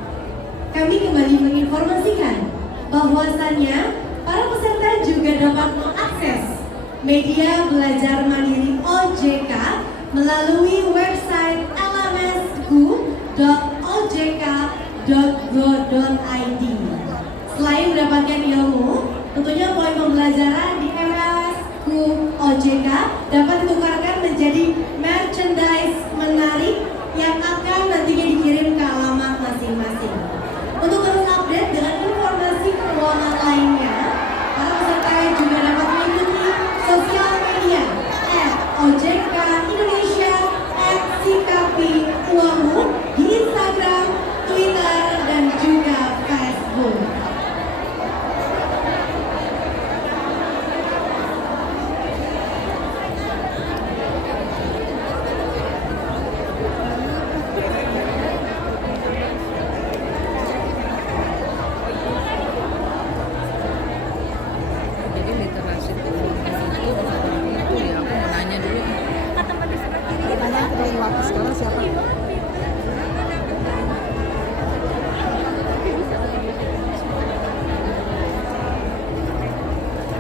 kami kembali menginformasikan bahwasannya para peserta juga dapat mengakses media belajar mandiri OJK melalui website lmsgu.ojk.go.id. Selain mendapatkan ilmu, tentunya poin pembelajaran di LMSgu OJK dapat ditukarkan menjadi merchandise menarik yang akan nantinya dikirim ke alamat masing-masing. Untuk terus update dengan informasi keuangan lainnya, para peserta juga dapat mengikuti sosial media @OJK Indonesia @sikapi.uangmu di Instagram, Twitter, dan juga Facebook. Jadi literasi itu ya, aku mau nanya dulu. Tanya ke dari waktu sekarang siapa?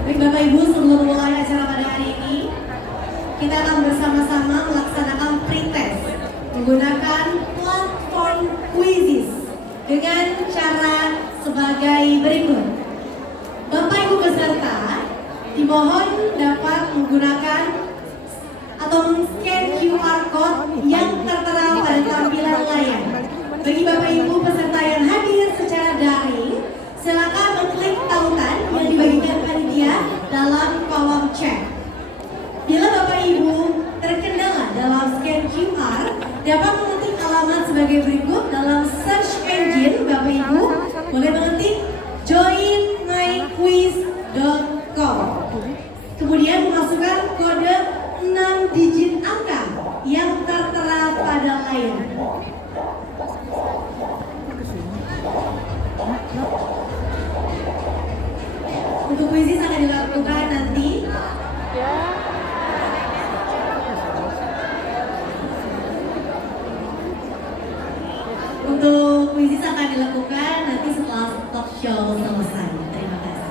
Baik Bapak Ibu, sebelum mulai acara pada hari ini, kita akan bersama-sama melaksanakan pretest menggunakan platform Quizizz dengan cara sebagai berikut. Bapak Ibu peserta dimohon dapat menggunakan atau men-scan QR code yang tertera pada tampilan layar. Bagi Bapak Ibu peserta yang hadir secara daring, silakan mengklik tautan yang dibagikan panitia dalam kolom chat. Bila Bapak Ibu terkendala dalam scan QR, dapat mengetik alamat sebagai berikut dalam search engine. Bapak Ibu boleh mengetik joinmyquiz.com. Kemudian memasukkan kode 6 digit angka yang tertera pada layar. Untuk Quizizz akan dilakukan nanti. Untuk Quizizz akan dilakukan nanti setelah talk show selesai. Terima kasih.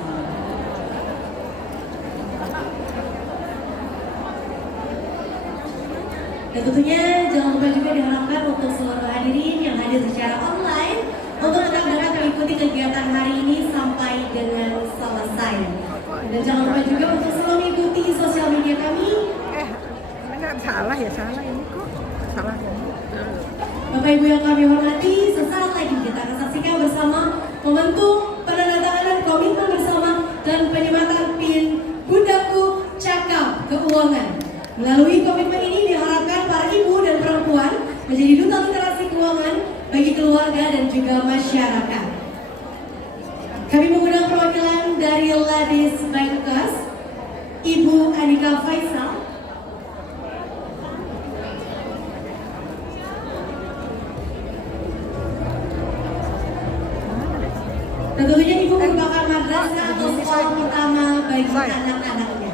Dan tentunya jangan lupa juga diharapkan untuk seluruh hadirin yang hadir secara online untuk tetap dapat mengikuti kegiatan hari ini sampai dengan selesai. Dan jangan lupa juga untuk selalu mengikuti sosial media kami. Enggak salah ya, salah ini kok. Salah ya. Bapak Ibu yang kami hormati, sesaat lagi kita akan saksikan bersama momentum penandatanganan komitmen bersama dan penyematan PIN Bundaku Cakap Keuangan. Melalui komitmen ini diharapkan para ibu dan perempuan menjadi duta literasi keuangan bagi keluarga dan juga masyarakat. Kami mengundang perwakilan dari Ladies Bankers, Ibu Anika Faisal. Tentunya Ibu merupakan madrasah atau sekolah pertama bagi anak-anaknya.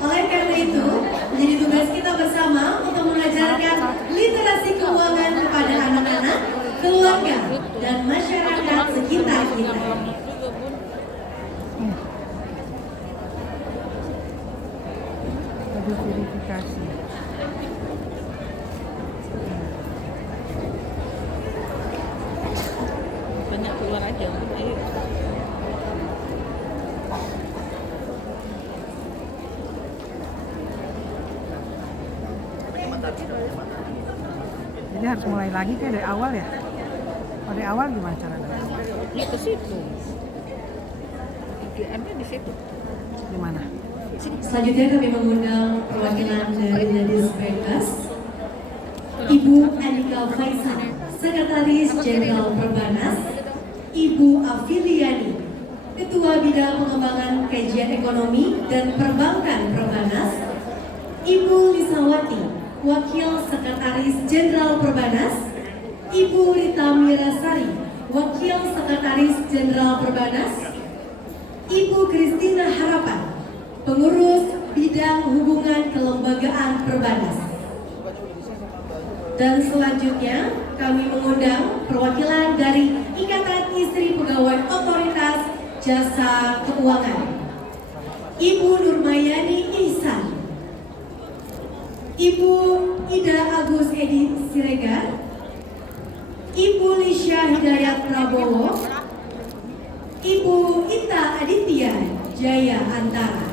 Oleh karena itu, menjadi tugas kita bersama untuk mengajarkan literasi keuangan kepada anak-anak, keluarga, dan masyarakat sekitar kita. Ada verifikasi. Jadi harus mulai lagi kayak dari awal ya. Oh, dari awal gimana cara dari awal? Ini ke situ. IGN-nya di situ. Di mana? Selanjutnya kami mengundang perwakilan dari Ladies Breakfas, Ibu Anika Faisal, Sekretaris Jenderal Perbanas, Ibu Afiliani, Ketua Bidang Pengembangan Kajian Ekonomi dan Perbankan Perbanas, Ibu Lisawati, Wakil Sekretaris Jenderal Perbanas, Ibu Rita Mirasari, Wakil Sekretaris Jenderal Perbanas, Ibu Kristina Harapan, Pengurus Bidang Hubungan Kelembagaan Perbanas. Dan selanjutnya kami mengundang perwakilan dari Ikatan Istri Pegawai Otoritas Jasa Keuangan, Ibu Nurmayani Ihsan, Ibu Ida Agus Edi Siregar, Ibu Lisha Hidayat Prabowo, Ibu Ita Aditya Jaya Antara,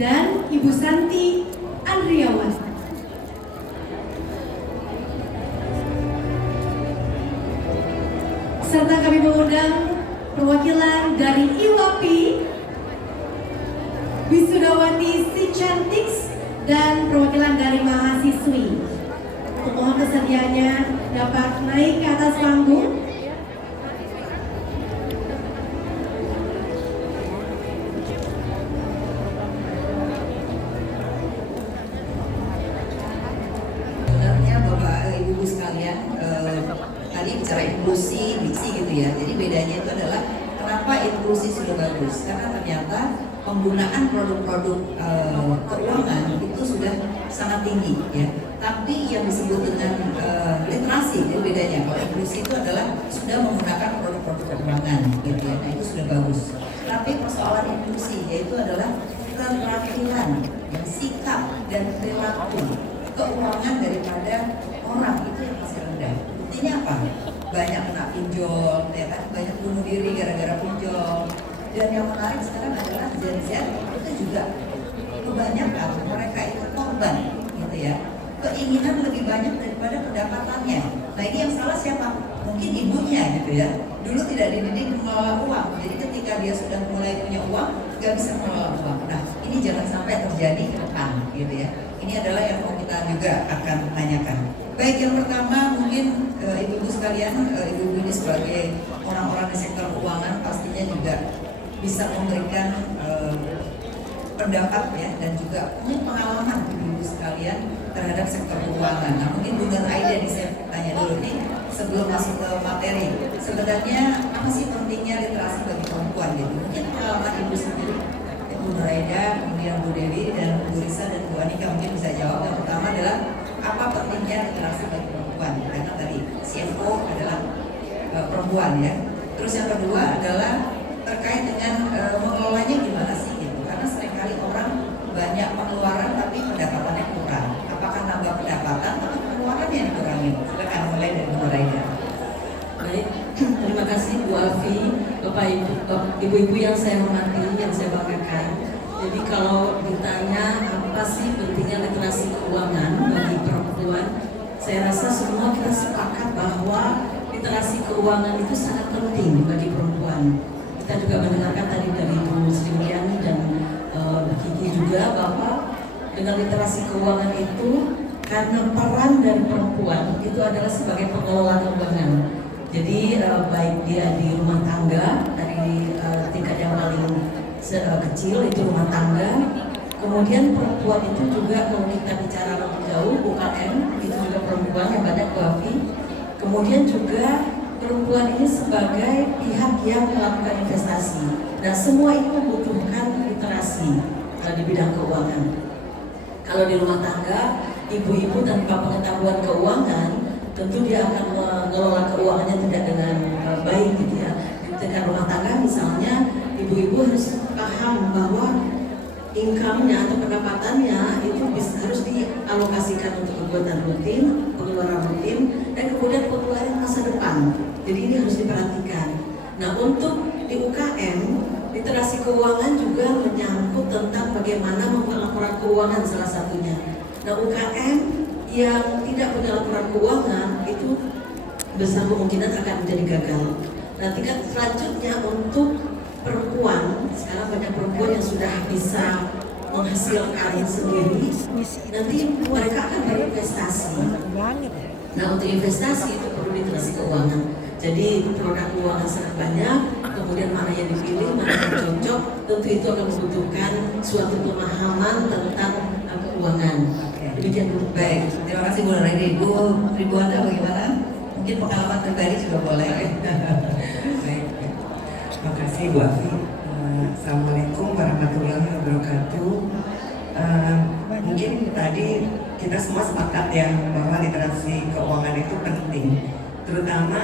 dan Ibu Santi Andriawan. Serta kami mengundang perwakilan dari IWAPI, Wisudawati Si Cantiks, dan perwakilan dari mahasiswi. Mohon kesediaannya dapat naik ke atas panggung. Sebenarnya Bapak Ibu sekalian, tadi bicara inklusi, diksi gitu ya. Jadi bedanya itu adalah kenapa inklusi sudah bagus? Karena ternyata penggunaan produk-produk keuangan itu sudah sangat tinggi ya. Tapi yang disebut dengan literasi itu bedanya. Kalau inklusi itu adalah sudah menggunakan produk-produk keuangan gitu ya. Nah itu sudah bagus. Tapi persoalan inklusi yaitu adalah keterampilan, ya, sikap dan perilaku keuangan daripada orang itu yang masih rendah. Buktinya apa? Banyak kena pinjol, ya kan? Banyak bunuh diri gara-gara pinjol. Dan yang menarik sekarang adalah Gen Z itu juga kebanyakan mereka itu korban, gitu ya. Keinginan lebih banyak daripada pendapatannya. Nah ini yang salah siapa? Mungkin ibunya, gitu ya. Dulu tidak dididik mengelola uang, jadi ketika dia sudah mulai punya uang, nggak bisa mengelola uang. Nah ini jangan sampai terjadi ke depan, gitu ya. Ini adalah yang mau kita juga akan tanyakan. Baik, yang pertama mungkin ibu-ibu sekalian, ibu-ibu ini sebagai orang-orang di sektor keuangan pastinya juga bisa memberikan pendapat ya dan juga punya pengalaman ibu-ibu sekalian terhadap sektor keuangan. Nah mungkin Bu Nur Aida nih saya tanya dulu nih sebelum masuk ke materi. Sebenarnya apa sih pentingnya literasi bagi perempuan gitu? Mungkin pengalaman ibu sendiri, Bu Nur Aida, kemudian Bu Dewi dan Bu Risa dan Bu Anika mungkin bisa jawab. Yang pertama adalah apa pentingnya literasi bagi perempuan? Karena tadi CFO adalah perempuan ya. Terus yang kedua adalah terkait dengan mengelolanya gimana sih gitu? Karena seringkali orang banyak pengeluaran tapi pendapatannya kurang. Apakah nambah pendapatan atau pengeluarannya yang dikurangin? Silakan mulai dari Bu Raida. Baik, terima kasih Bu Alfi, Bapak Ibu-ibu yang saya hormati, yang saya banggakan. Jadi kalau ditanya apa sih pentingnya literasi keuangan bagi perempuan, saya rasa semua kita sepakat bahwa literasi keuangan itu sangat penting bagi perempuan. Kita juga mendengarkan tadi dari Bu Sri Mulyani dan Bu Kiki juga bahwa dengan literasi keuangan itu karena peran dari perempuan itu adalah sebagai pengelola keuangan. Jadi baik dia di rumah tangga dari tingkat yang paling kecil itu rumah tangga, kemudian perempuan itu juga kalau kita bicara lebih jauh UKM itu juga perempuan yang banyak Wafi, kemudian juga perempuan ini sebagai pihak yang melakukan investasi. Nah semua itu membutuhkan literasi di bidang keuangan. Kalau di rumah tangga, ibu-ibu tanpa pengetahuan keuangan tentu dia akan mengelola keuangannya tidak dengan baik gitu ya. Di tingkat rumah tangga misalnya ibu-ibu harus paham bahwa income-nya atau pendapatannya itu harus dialokasikan untuk kebutuhan rutin, pengeluaran rutin, dan kemudian pengeluaran masa depan. Jadi ini harus diperhatikan. Nah untuk di UKM, literasi keuangan juga menyangkut tentang bagaimana mengelola keuangan salah satunya. Nah UKM yang tidak punya laporan keuangan itu besar kemungkinan akan menjadi gagal. Nah, tingkat selanjutnya untuk perempuan, sekarang banyak perempuan yang sudah bisa menghasilkan sendiri, nanti mereka akan berinvestasi. Nah, untuk investasi itu perlu literasi keuangan. Jadi produk keuangan sangat banyak, kemudian mana yang dipilih, mana yang cocok, tentu itu akan membutuhkan suatu pemahaman tentang keuangan. Demikian Bu. Baik, terima kasih Bu Nurani. Ibu Anda bagaimana? Mungkin pengalaman pribadi juga boleh. Baik, terima kasih Bu Afi. Assalamualaikum warahmatullahi wabarakatuh. Mungkin tadi kita semua sepakat ya bahwa literasi keuangan itu penting, terutama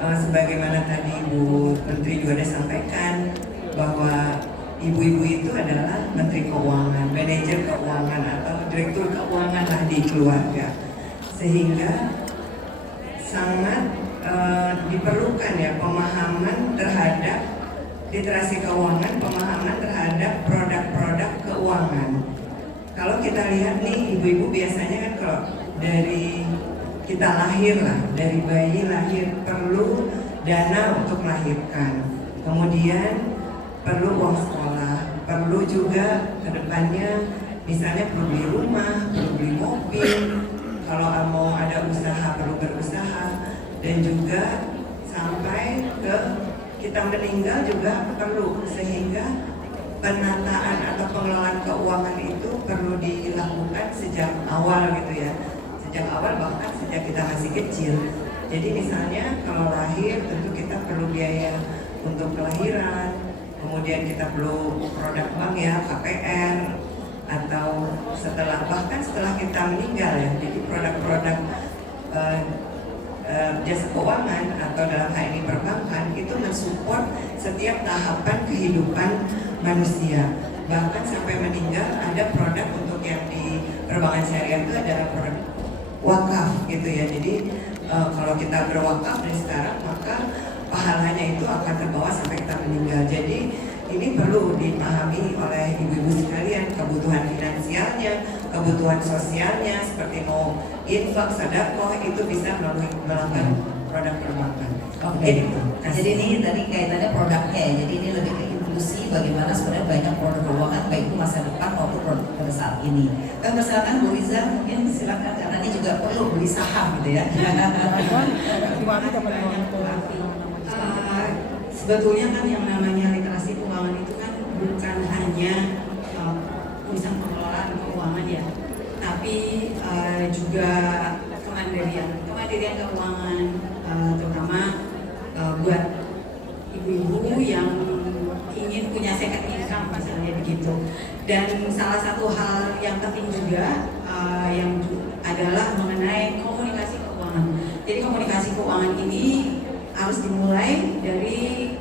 sebagaimana tadi Bu Menteri juga sudah sampaikan bahwa ibu-ibu itu adalah Menteri Keuangan, manajer keuangan atau direktur keuangan lah di keluarga, sehingga sangat diperlukan ya pemahaman terhadap literasi keuangan, pemahaman terhadap produk-produk keuangan. Kalau kita lihat nih ibu-ibu biasanya kan kalau dari kita lahir lah, dari bayi lahir perlu dana untuk melahirkan, kemudian perlu uang sekolah, perlu juga kedepannya misalnya perlu beli rumah, perlu beli mobil, kalau mau ada usaha perlu berusaha, dan juga sampai ke kita meninggal juga perlu, sehingga penataan atau pengelolaan keuangan itu perlu dilakukan sejak awal gitu ya, sejak awal bahkan sejak kita masih kecil. Jadi misalnya kalau lahir tentu kita perlu biaya untuk kelahiran, kemudian kita perlu produk bank ya, KPR, atau bahkan setelah kita meninggal ya, jadi produk-produk jasa keuangan atau dalam hal ini perbankan itu mensupport setiap tahapan kehidupan manusia. Bahkan sampai meninggal ada produk untuk yang di perbankan syariah itu adalah produk wakaf gitu ya. Jadi kalau kita berwakaf dari sekarang maka pahalanya itu akan terbawa sampai kita meninggal. Jadi ini perlu dipahami oleh ibu-ibu sekalian, kebutuhan finansialnya, kebutuhan sosialnya, seperti mau infak, sedekah itu bisa melakukan produk perbankan. Oke. Jadi ini tadi kaitannya produknya ya. Jadi ini lebih ke inklusi bagaimana sebenarnya banyak produk keuangan baik itu masa depan maupun produk pada saat ini. Kami persilakan Bu Riza, mungkin silakan karena ini juga perlu beli saham gitu ya. Sebetulnya kan yang namanya literasi keuangan itu kan bukan hanya urusan pengelolaan keuangan ya, tapi juga kemandirian keuangan, terutama buat ibu-ibu yang ingin punya second income misalnya begitu. Dan salah satu hal yang penting juga yang adalah mengenai komunikasi keuangan. Jadi komunikasi keuangan ini harus dimulai dari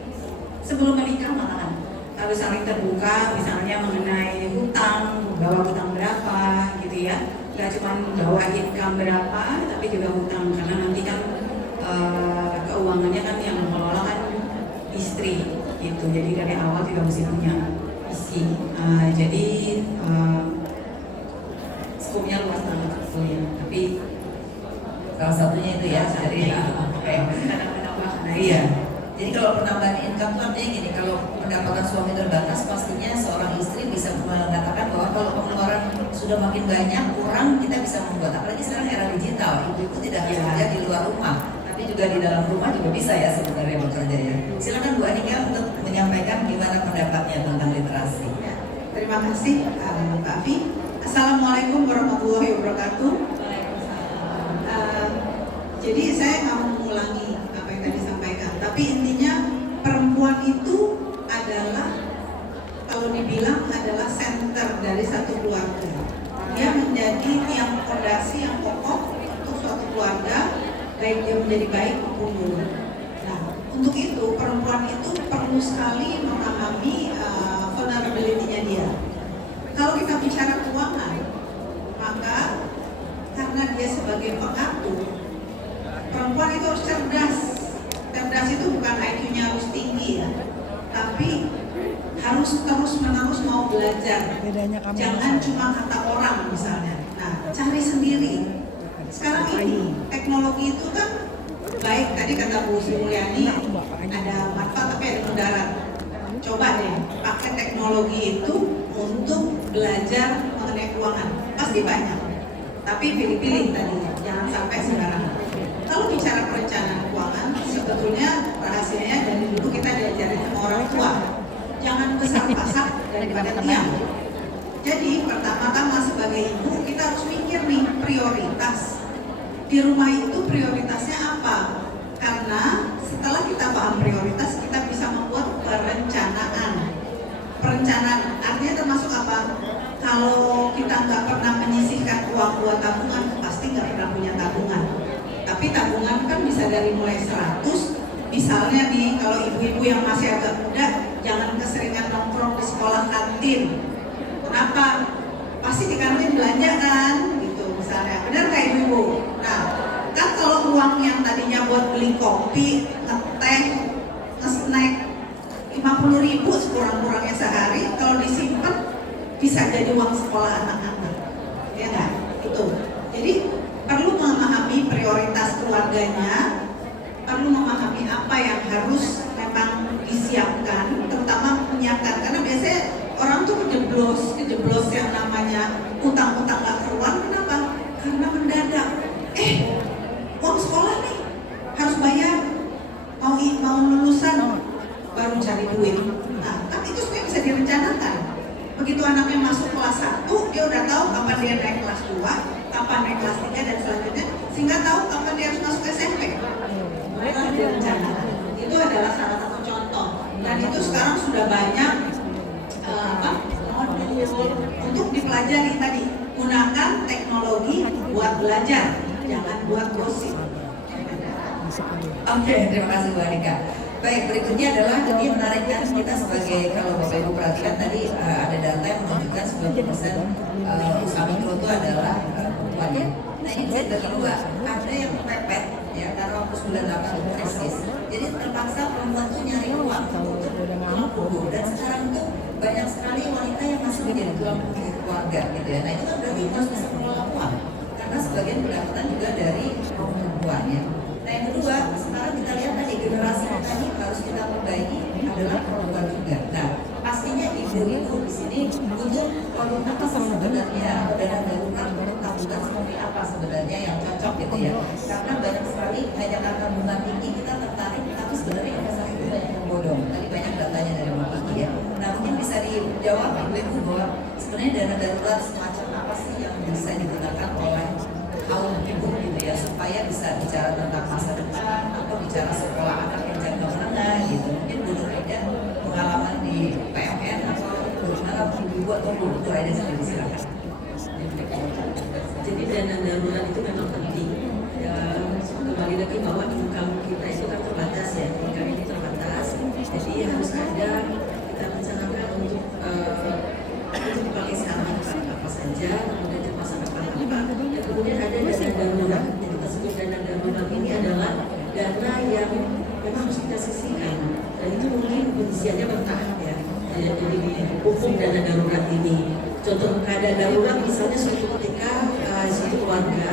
sebelum menikah malahan, harus saling terbuka, misalnya mengenai hutang, bawa hutang berapa gitu ya, nggak cuma bawa income berapa tapi juga hutang, karena nanti kan keuangannya kan yang mengelola kan istri gitu, jadi dari awal juga mesti punya visi. Jadi skopnya luas banget sebetulnya, tapi Salah satunya itu ya, jadi iya. Jadi kalau penambahan income itu artinya gini, kalau pendapatan suami terbatas, pastinya seorang istri bisa mengatakan bahwa kalau pengeluaran sudah makin banyak, kurang, kita bisa membuat. Apalagi sekarang era digital, ibu-ibu tidak harus kerja di luar rumah, tapi juga di dalam rumah juga bisa ya sebenarnya bekerja ya. Silakan Bu Anika untuk menyampaikan gimana pendapatnya tentang literasi. Terima kasih Mbak Afi. Assalamualaikum warahmatullahi wabarakatuh. Jadi saya nggak mau mengulangi apa yang tadi disampaikan, tapi intinya perempuan itu adalah, kalau dibilang adalah center dari satu keluarga. Dia menjadi yang fondasi yang kokoh untuk suatu keluarga, baik dia menjadi baik maupun buruk. Nah, untuk itu perempuan itu perlu sekali memahami vulnerability-nya dia. Kalau kita bicara keuangan, maka karena dia sebagai pengatur, perempuan itu harus cerdas. Cerdas itu bukan IQ-nya harus tinggi ya, tapi harus terus-menerus mau belajar. Jangan cuma kata orang misalnya. Nah, Nah, cari sendiri. Sekarang ini teknologi itu kan baik, tadi kata Bu Sri Mulyani ada manfaat tapi ada mudarat. Coba deh pakai teknologi itu untuk belajar mengenai keuangan, pasti banyak. Tapi pilih-pilih tadi, jangan sampai sembarangan. Kalau bicara perencanaan keuangan, sebetulnya rahasianya dari dulu kita diajarin sama orang tua, jangan besar pasak daripada tiang. Jadi pertama-tama sebagai ibu kita harus mikir nih prioritas. Di rumah itu prioritasnya apa? Karena setelah kita paham prioritas, kita bisa membuat perencanaan. Perencanaan artinya termasuk apa? Kalau kita nggak pernah menyisihkan uang buat tabungan, pasti nggak pernah punya tabungan. Tapi tabungan kan bisa dari mulai 100. Misalnya nih, kalau ibu-ibu yang masih agak muda, jangan keseringan nongkrong di sekolah kantin. Kenapa? Pasti di kantin belanja kan, gitu misalnya. Benar nggak ibu-ibu? Nah, kan kalau uang yang tadinya buat beli kopi, ngeteh, nge-snack 50.000 sekurang-kurangnya sehari, kalau disimpan bisa jadi uang sekolah anak-anak, ya nggak? Itu. Jadi perlu memahami prioritas keluarganya, perlu memahami apa yang harus memang disiapkan, terutama menyiapkan. Karena biasanya orang tuh kejeblos yang namanya utang-utang nggak keluar. Kenapa? Karena mendadak. Uang sekolah nih harus bayar, mau lulusan baru cari duit. Nah, kan itu sebenarnya bisa direncanakan. Begitu anaknya masuk kelas 1, dia udah tahu kapan dia naik kelas 2, kapan naik kelas 3 dan selanjutnya, sehingga tahu kapan dia harus masuk SMP. Mereka direncanakan. Itu adalah salah satu contoh. Dan itu sekarang sudah banyak modul untuk dipelajari tadi. Gunakan teknologi buat belajar, jangan buat gosip. Oke, terima kasih Bu Anika. Baik, berikutnya adalah ini menarikkan kita sebagai, kalau Bapak Ibu perhatikan tadi ada data yang menunjukkan 90% usaha mikro itu adalah perempuan ya. Nah ini bisa bagi dua, ada yang kepepet ya karena waktu 98 itu krisis. Jadi terpaksa perempuan tuh nyari uang untuk tulang punggung, dan sekarang tuh banyak sekali wanita yang masih menjadi tulang punggung keluarga gitu ya. Nah itu kan berarti harus bisa mengelola uang karena sebagian pendapatan juga dari kaum perempuan ya. Nah yang kedua, sekarang kita lihat tadi generasi kita ini harus kita perbaiki adalah perempuan juga. Nah pastinya ibu-ibu di sini butuh produk apa sebenarnya, dana darurat untuk tabungan seperti apa sebenarnya yang cocok gitu ya. Karena banyak sekali hanya karena bunga tinggi kita tertarik, tapi sebenarnya investasi itu banyak yang bodong. Tadi banyak datanya dari Mbak Kiki ya. Nah mungkin bisa dijawab ibu-ibu bahwa sebenarnya dana darurat semacam apa sih yang bisa digunakan oleh kaum ibu gitu ya, supaya bisa bicara tentang masa depan atau bicara sekolah anak yang jangka menengah gitu. Mungkin Bu Nur Aida pengalaman di PMN atau bagaimana ibu atau Bu Nur Aida sendiri, silakan. Jadi dana darurat itu memang penting. Ya, kembali lagi bahwa income kita itu kan terbatas ya, income ini terbatas. Jadi harus ada kita rencanakan untuk dipakai sekarang apa saja, kemudian di masa depan apa. Dan kemudian ada dana darurat. Yang kita sebut dana darurat ini adalah dana yang memang harus kita sisihkan. Dan itu mungkin pengisiannya bertahap ya. Jadi hukum dana darurat ini. Contoh keadaan darurat misalnya suatu ketika suatu keluarga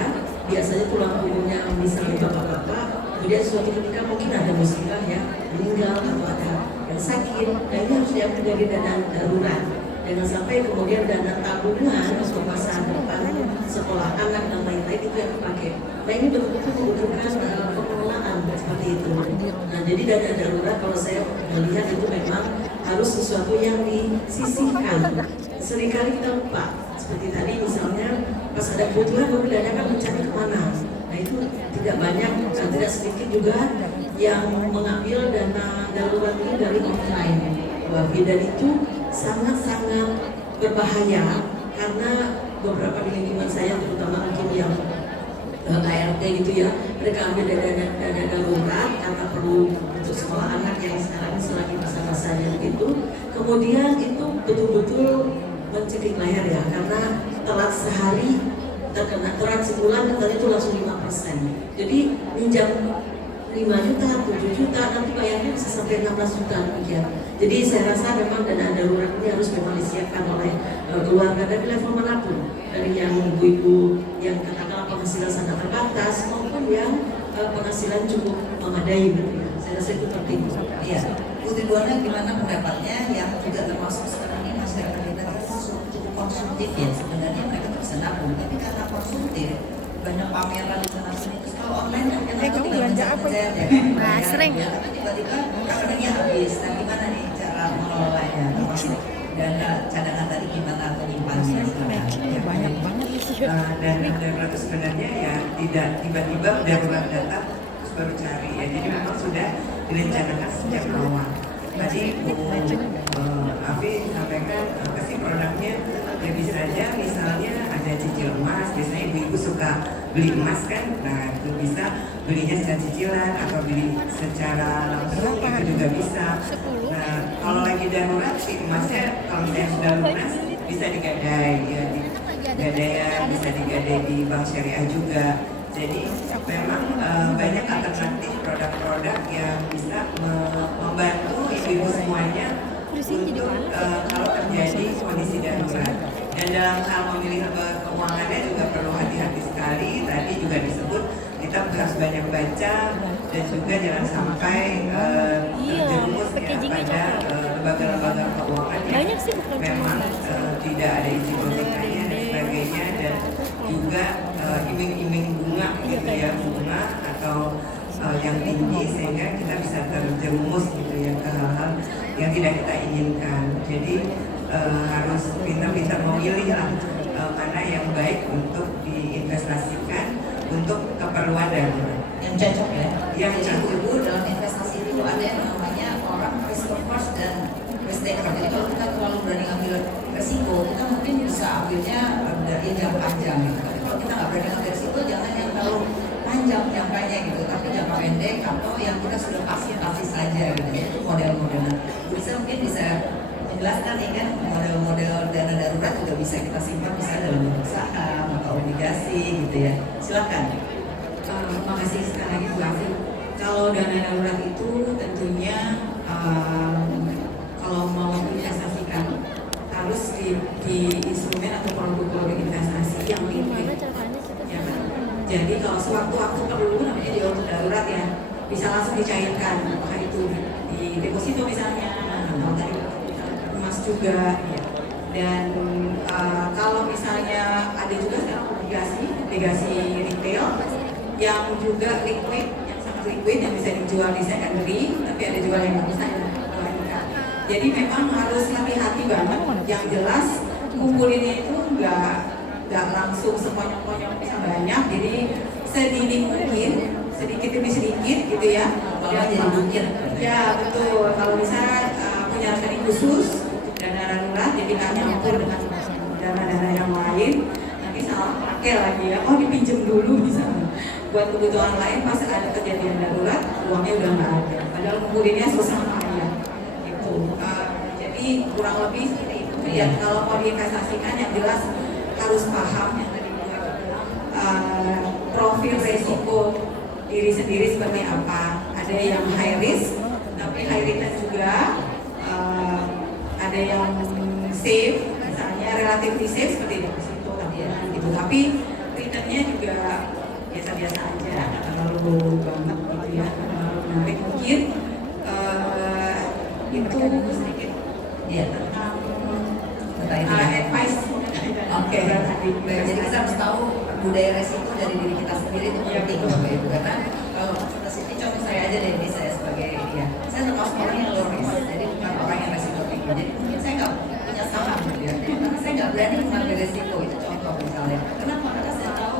biasanya tulang punggungnya misalnya bapak-bapak, kemudian suatu ketika mungkin ada musibah ya, meninggal atau ada yang sakit, nah ini harus diambil dari dana darurat. Jangan sampai kemudian dana tabungan untuk masa depan sekolah anak dan lain-lain itu yang dipakai. Nah ini betul-betul membutuhkan pengelolaan seperti itu. Nah jadi dana darurat kalau saya melihat itu memang harus sesuatu yang disisihkan. Seringkali kita lupa, seperti tadi misalnya pas ada kebutuhan baru dana kan mencari kemana. Nah itu tidak banyak, tidak sedikit juga yang mengambil dana darurat ini dari online. Dan itu sangat-sangat berbahaya karena beberapa di lingkungan saya, terutama mungkin yang ART gitu ya, mereka ambil dana darurat karena perlu untuk sekolah anak yang sekarang selagi masa-masanya gitu. Kemudian itu betul-betul mencekik leher ya, karena telat sehari terkena, telat sebulan katanya itu langsung 5%. Jadi minjam 5 juta, 7 juta, nanti bayarnya bisa sampai 16 juta demikian. Jadi saya rasa memang dana darurat ini harus memang disiapkan oleh keluarga dari level manapun. dari yang ibu-ibu yang katakanlah penghasilan sangat terbatas maupun yang penghasilan cukup memadai gitu ya. Saya rasa itu penting. Iya, Putri Buana gimana pendapatnya yang juga termasuk sekarang ini masyarakat kita cukup konsumtif ya, sebenarnya mereka tuh bisa nabung tapi karena konsumtif banyak pameran di sana sini. Terus kalau online kan kita tinggal pencet-pencet ya kan. Nah, sering. Ya, tapi tiba-tiba rekeningnya habis. Nah gimana nih cara mengelolanya? Termasuk dana cadangan tadi gimana penyimpanannya? Banyak banget sih. Dan darurat itu sebenarnya ya tidak tiba-tiba darurat datang terus baru cari ya. Jadi memang sudah direncanakan sejak awal. Tadi Bu Afi sampaikan apa sih produknya? Ya bisa aja misalnya ada cicil emas. Biasanya ibu-ibu suka beli emas kan? Nah itu bisa belinya secara cicilan atau beli secara langsung itu juga bisa. Nah kalau lagi darurat si emasnya kalau misalnya sudah lunas bisa digadai ya, gadaian bisa digadai di bank syariah juga. Jadi memang banyak alternatif produk-produk yang bisa membantu ibu-ibu semuanya untuk kalau terjadi kondisi darurat. Dan dalam hal memilih lembaga keuangannya juga perlu hati-hati sekali. Tadi juga disebut kita harus banyak baca dan juga jangan sampai terjerumus ya pada lembaga-lembaga keuangan yang memang tidak ada izin OJK-nya dan sebagainya, dan juga iming-iming bunga gitu ya, bunga atau yang tinggi sehingga kita bisa terjerumus gitu ya ke hal-hal yang tidak kita inginkan. Jadi harus pintar-pintar memilih lah mana yang baik untuk diinvestasikan untuk keperluan darurat. Yang cocok ya. Yang Jadi cocok. ibu-ibu dalam investasi itu ada yang namanya orang risk averse dan risk taker. Jadi kalau kita terlalu berani ambil resiko, kita mungkin bisa ambilnya dari jangka panjang gitu. Tapi kalau kita nggak berani ambil resiko, jangan yang terlalu panjang jangkanya gitu, tapi jangka pendek atau yang kita sudah pasti saja gitu. Itu model-modelnya. Bisa mungkin bisa menjelaskan nih kan model-model dana darurat juga bisa kita simpan bisa dalam bentuk saham atau obligasi gitu ya. Silakan. Terima kasih sekali lagi Bu Afi. Kalau dana darurat itu tentunya kalau mau investasikan harus di instrumen atau produk-produk investasi yang liquid. Ya kan? Jadi kalau sewaktu-waktu perlu namanya di auto darurat ya bisa langsung dicairkan, apakah itu di deposito misalnya atau tadi emas juga. Ya. Dan kalau misalnya ada juga sekarang obligasi retail yang juga liquid, yang sangat liquid yang bisa dijual di secondary, tapi ada juga yang nggak bisa dijualkan. Jadi memang harus hati-hati banget. Yang jelas kumpulinnya itu nggak langsung sekonyong-konyong bisa banyak. Jadi sedini mungkin, sedikit demi sedikit gitu ya. Kalau jadi mungkin. Ya betul. Kalau bisa punya rekening khusus dana darurat, jadi nggak nyampur dengan dana-dana yang lain. Nanti salah pakai lagi ya. Oh dipinjem dulu misalnya. Buat kebutuhan lain pas ada kejadian darurat uangnya udah nggak ada, padahal kumpulinnya sama ya gitu. Jadi kurang lebih seperti itu ya. Kalau mau diinvestasikan yang jelas harus paham yang tadi profil resiko diri sendiri seperti apa. Ada yang high risk tapi high return juga, ada yang safe misalnya relatively safe seperti deposito tabungan gitu, tapi returnnya juga biasa-biasa aja, nggak terlalu banget gitu ya, terlalu menarik. Mungkin itu sedikit Iya. tentang advice. Oke. Jadi kita harus tahu budaya resiko dari diri kita sendiri itu penting Bapak Ibu, karena kalau kita sini contoh saya aja deh, ini saya sebagai ya saya termasuk orang yang low risk, jadi bukan orang yang resiko tinggi. Jadi mungkin saya nggak punya saham gitu ya, karena saya nggak berani mengambil resiko, itu contoh misalnya. Kenapa? Karena saya tahu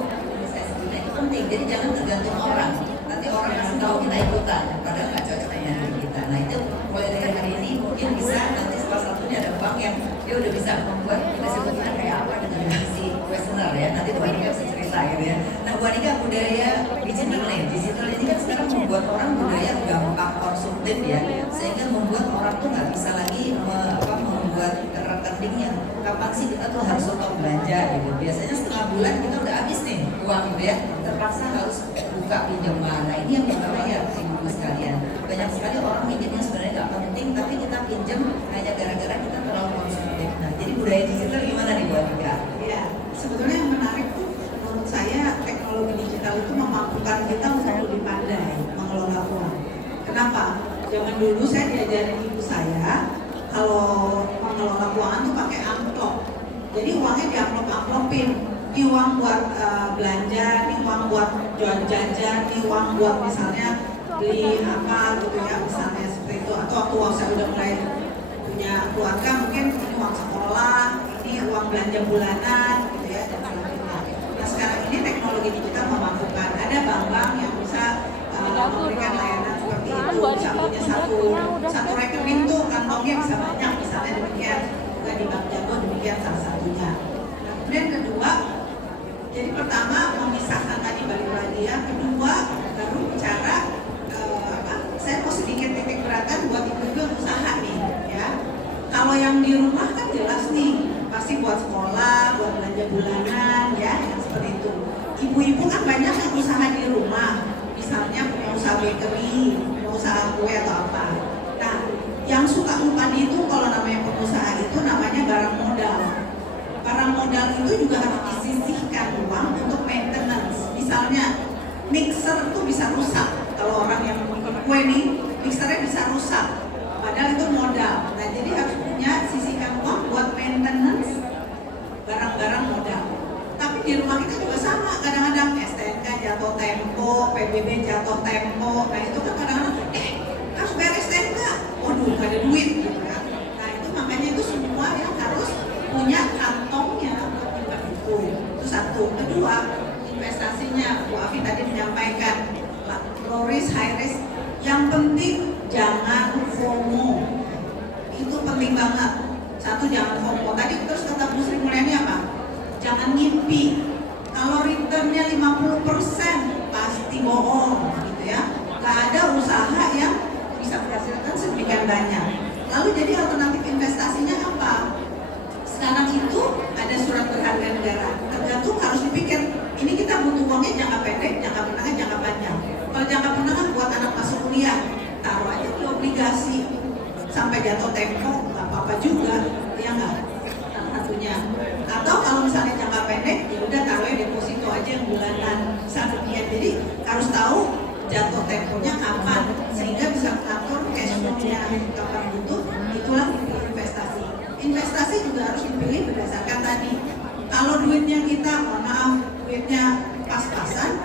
saya sebenarnya itu penting. Jadi jangan tergantung orang. Nanti orang yang tahu kita ikutan, padahal nggak cocok dengan diri kita. Nah itu mulai dari hari ini mungkin bisa nanti salah satunya ada bank yang dia udah bisa membuat resiko kita kayak apa dengan si questionnaire ya. Nanti Bu Anika bisa cerita gitu ya. Nah Bu Anika, budaya digital nih, digital ini kan sekarang membuat orang budaya gampang konsumtif ya, sehingga membuat orang tuh nggak bisa lagi membuat rekening yang kapan sih kita tuh harus stop belanja gitu. Biasanya setengah bulan kita udah habis nih uang gitu ya, terpaksa harus buka pinjaman. Nah ini yang berbahaya ibu-ibu sekalian. Banyak sekali orang pinjamnya sebenarnya nggak penting, tapi kita pinjam hanya gara-gara kita terlalu konsumtif. Nah jadi budaya digital gimana nih Bu Anika? Ya, sebetulnya dulu saya diajarin ibu saya kalau mengelola keuangan tuh pakai amplop. Jadi uangnya diamplop-amplopin. Ini uang buat belanja, ini uang buat jajan, ini uang buat misalnya beli apa gitu ya, misalnya seperti itu. Atau waktu saya udah mulai punya keluarga, mungkin ini uang sekolah, ini uang belanja bulanan gitu ya, dan sebagainya. Nah sekarang ini teknologi digital memampukan, ada bank-bank yang bisa memberikan layanan seperti itu, bisa punya satu rekening tuh kantongnya bisa banyak, misalnya demikian. Juga di Bank Jago demikian salah satunya. Nah, kemudian kedua, jadi pertama memisahkan tadi balik lagi ya, kedua baru bicara saya mau sedikit titik beratkan buat ibu-ibu yang usaha nih ya. Kalau yang di rumah kan jelas nih, pasti buat sekolah, buat belanja bulanan ya, yang seperti itu. Ibu-ibu kan banyak yang usaha di rumah, misalnya punya usaha bakery, punya usaha kue atau apa. Nah, yang suka lupa itu kalau namanya pengusaha itu namanya barang modal. Barang modal itu juga harus disisihkan uang untuk maintenance. Misalnya mixer itu bisa rusak. Kalau orang yang kue nih, mixernya bisa rusak. Padahal itu modal. Nah, jadi harus punya sisihkan uang buat maintenance barang-barang modal. Tapi di rumah kita juga sama. Kadang-kadang STNK jatuh tempo, PBB jatuh tempo. Nah, itu kan kadang-kadang harus bayar STNK. Waduh, gak ada duit gitu ya. Nah, itu makanya itu semua yang harus punya kantongnya buat itu. Itu satu. Kedua, investasinya Bu Afi tadi menyampaikan low risk, high risk. Yang penting jangan FOMO. Itu penting banget. Satu, jangan FOMO. Tadi terus kata Bu Sri Mulyani apa? Jangan ngimpi. Kalau returnnya 50% pasti bohong gitu ya. Gak ada usaha yang bisa menghasilkan sedemikian banyak. Lalu jadi alternatif investasinya apa? Sekarang itu ada surat berharga negara. Tergantung harus dipikir, ini kita butuh uangnya jangka pendek, jangka menengah, jangka panjang. Kalau jangka menengah buat anak masuk kuliah, taruh aja di obligasi sampai jatuh tempo, nggak apa-apa juga, ya nggak? Satunya. Atau kalau misalnya jangka pendek, ya udah taruhnya deposito aja yang bulanan, misalnya. Jadi harus tahu jatuh temponya kapan, sehingga bisa mengatur cash flow-nya kapan butuh. Itulah investasi. Investasi juga harus dipilih berdasarkan tadi. Kalau duitnya kita, mohon maaf, duitnya pas-pasan,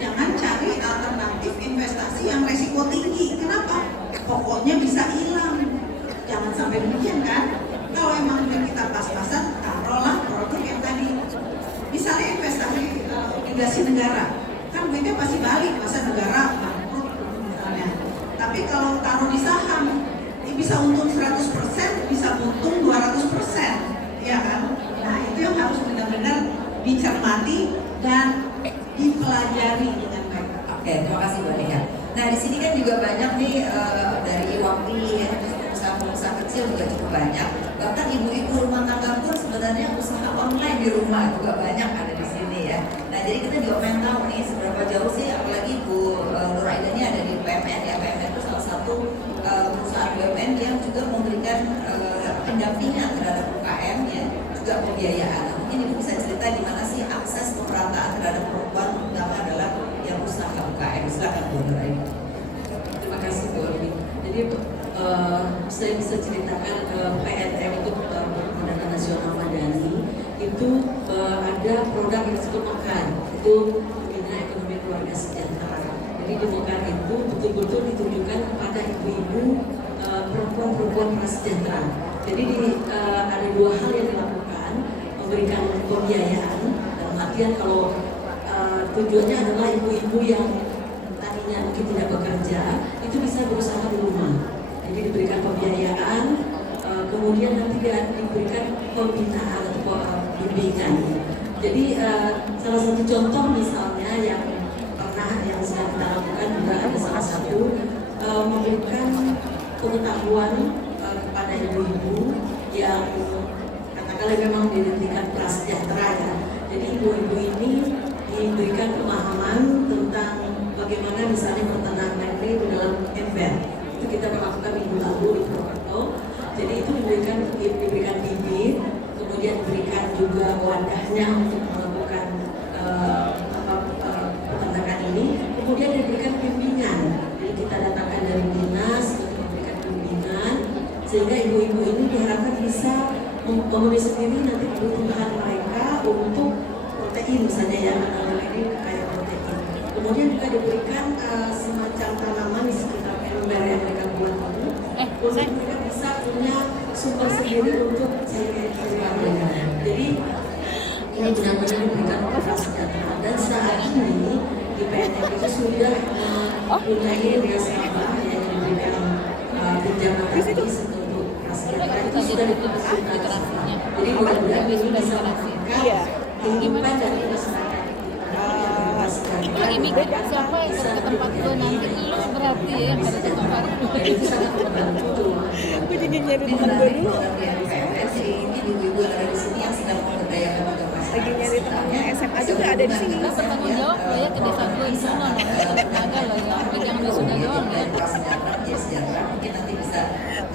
jangan cari alternatif investasi yang resiko tinggi. Kenapa? Pokoknya bisa hilang. Jangan sampai demikian kan? Kalau emang duit kita pas-pasan, taruhlah produk yang tadi. Misalnya investasi obligasi negara, kan duitnya pasti balik, masa negara bangkrut misalnya. Tapi kalau taruh di saham, bisa untung 100%, bisa untung 200%, ya kan? Nah itu yang harus benar-benar dicermati dan dipelajari dengan baik. Oke, terima kasih Mbak Lia. Nah di sini kan juga banyak nih dari IWAPI, ya, pengusaha kecil juga cukup banyak. Bahkan ibu-ibu rumah tangga pun sebenarnya usaha online di rumah juga banyak ada di sini ya. Nah jadi kita juga pengen tahu nih seberapa jauh sih, apalagi Bu Nur Aida ini ada di PMN ya. PMN itu salah satu perusahaan BUMN yang juga memberikan pendampingan terhadap UKM ya, juga pembiayaan. Nah, mungkin Ibu bisa cerita di mana sih akses pemerataan terhadap perempuan, terutama adalah yang usaha UKM. Silakan Bu Nur Aida. Terima kasih Bu Afi. Jadi saya bisa ceritakan PNM itu Perhimpunan Nasional Madani itu ada produk yang disebut Mekar, itu Pembina Ekonomi Keluarga Sejahtera. Jadi di Mekar itu betul-betul ditujukan kepada ibu-ibu perempuan-perempuan prasejahtera. Jadi ada dua hal yang dilakukan, memberikan pembiayaan dalam artian kalau tujuannya adalah ibu-ibu yang tadinya mungkin tidak bekerja itu bisa berusaha di rumah. Jadi diberikan pembiayaan, kemudian nanti diberikan pembinaan atau bimbingan. Jadi salah satu contoh misalnya yang sedang kita lakukan juga ada salah satu memberikan pengetahuan kepada ibu-ibu yang katakanlah memang didirikan prasejahtera ya. Jadi ibu-ibu ini diberikan pemahaman tentang bagaimana misalnya peternak tempe itu dalam ember. Itu kita melakukan minggu lalu di Purwokerto. Jadi itu diberikan bibit, kemudian diberikan juga wadahnya untuk melakukan peternakan ini. Kemudian diberikan bimbingan. Jadi kita datangkan dari dinas untuk memberikan memenuhi sendiri nanti kebutuhan mereka untuk protein misalnya ya, karena ini kaya protein. Kemudian juga diberikan semacam tanaman di sekitar ember yang mereka buat ini, untuk mereka bisa punya sumber sendiri untuk sayur-sayurannya. Jadi ini benar-benar diberikan oleh prasejahtera, dan saat ini di PNM itu sudah mempunyai nasabah yang diberikan pinjaman gratis untuk prasejahtera itu sudah dikonsultasikan. Jadi mudah-mudahan ini bisa mengangkat kehidupan dari masyarakat yang prasejahtera. Imigrasi siapa yang ke tempat gue nanti lu berarti ya yang pada tempat Itu sangat membantu. Aku jadi nyari teman gue dulu. Ini ibu-ibu yang ada di sini yang sedang memberdayakan warga masyarakat. Lagi nyari temannya SMA juga ada di sini. lu bertanggung jawab lo ya ke desa gue di sana lo ya tenaga lo ya pegang wisuda doang ya. Mungkin nanti bisa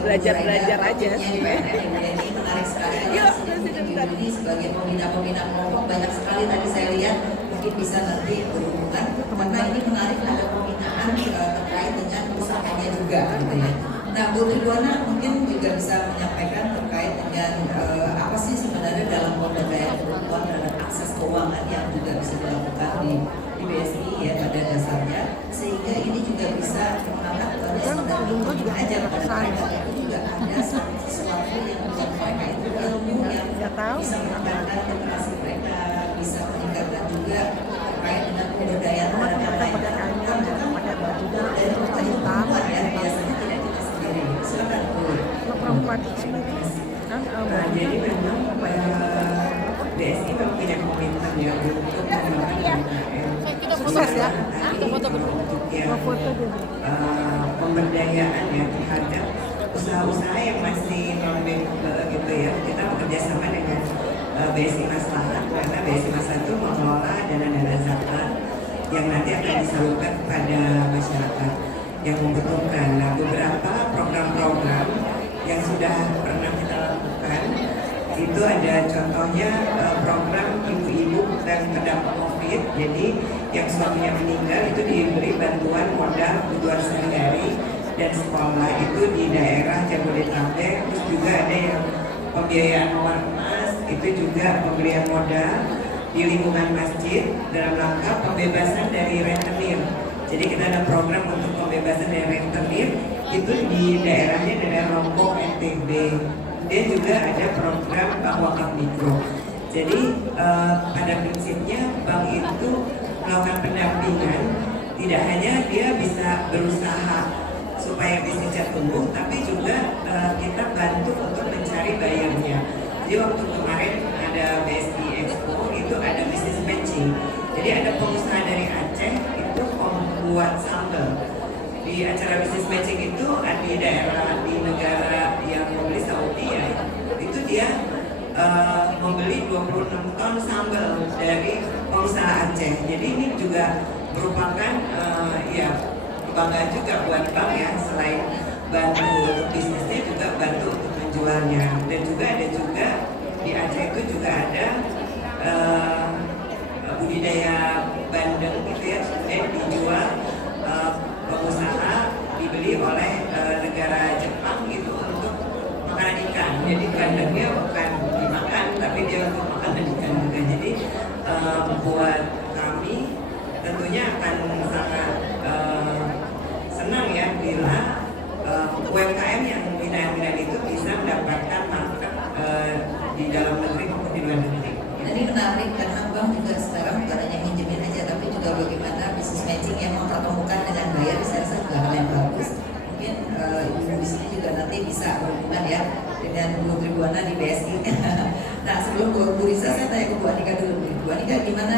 Belajar aja. Ini menarik sekali. Yuk, ini sebagai pembina kelompok banyak sekali tadi saya lihat mungkin bisa nanti berhubungan karena ini menarik ada pembinaan terkait dengan usahanya juga gitu ya. Nah, Bu Ridwana mungkin juga bisa menyampaikan terkait dengan apa sih sebenarnya dalam pemberdayaan perempuan terhadap akses keuangan yang juga bisa dilakukan di BSI ya pada dasarnya, sehingga ini juga bisa mengangkat sebenarnya juga aja pada mereka itu juga ada sesuatu yang buat mereka itu ilmu yang bisa meningkatkan literasi mereka, bisa meningkatkan juga terkait dengan pemberdayaan terhadap perempuan dari perempuan ya biasanya tidak kita sendiri. Silakan Bu. Perempuan Jadi memang BSI memang punya komitmen ya untuk mengembangkan Kita proses ya. Kita foto pemberdayaan ya terhadap usaha-usaha yang masih non-bankable gitu ya. Kita bekerja sama dengan BSI Maslahat karena BSI Maslahat itu mengelola dana-dana zakat yang nanti akan disalurkan kepada masyarakat yang membutuhkan. Nah, beberapa program-program yang sudah pernah kita lakukan itu ada contohnya program ibu-ibu yang terdampak COVID. Jadi yang suaminya meninggal itu diberi bantuan modal kebutuhan sehari-hari dan sekolah itu di daerah Jabodetabek. Terus juga ada yang pembiayaan ormas, itu juga pemberian modal di lingkungan masjid dalam rangka pembebasan dari rentenir. Jadi kita ada program untuk pembebasan dari rentenir itu di daerahnya daerah Lombok, NTB. Dia juga ada program bank wakaf mikro. Jadi pada prinsipnya bank itu melakukan pendampingan, tidak hanya dia bisa berusaha supaya bisnisnya tumbuh, tapi juga kita bantu untuk mencari bayarnya. Jadi waktu kemarin ada BSI Expo itu ada business matching. Jadi ada pengusaha dari Aceh itu membuat sambal. Di acara business matching itu di daerah di negara yang membeli Saudi ya, itu dia membeli 26 ton sambal dari pengusaha Aceh. Jadi ini juga merupakan ya kebanggaan juga buat bank ya, selain bantu untuk bisnisnya juga bantu untuk menjualnya. Dan juga ada juga di Aceh itu juga ada budidaya bandeng gitu ya, kemudian dijual pengusaha dibeli oleh negara Jepang gitu untuk makanan ikan. Jadi bandengnya bukan dimakan tapi dia untuk makanan ikan juga. Jadi buat kami tentunya akan sangat senang ya bila UMKM yang binaan-binaan itu bisa mendapatkan market di dalam negeri maupun di luar negeri. Ini menarik karena bank juga sekarang bukan hanya minjemin aja tapi juga bagaimana bisnis matching yang mempertemukan dengan buyer, saya rasa juga hal yang bagus. Mungkin ibu di sini juga nanti bisa berhubungan ya dengan Bu Ridwana di BSI. Nah sebelum Bu Risa saya tanya ke Bu Anika dulu. Bu Anika, gimana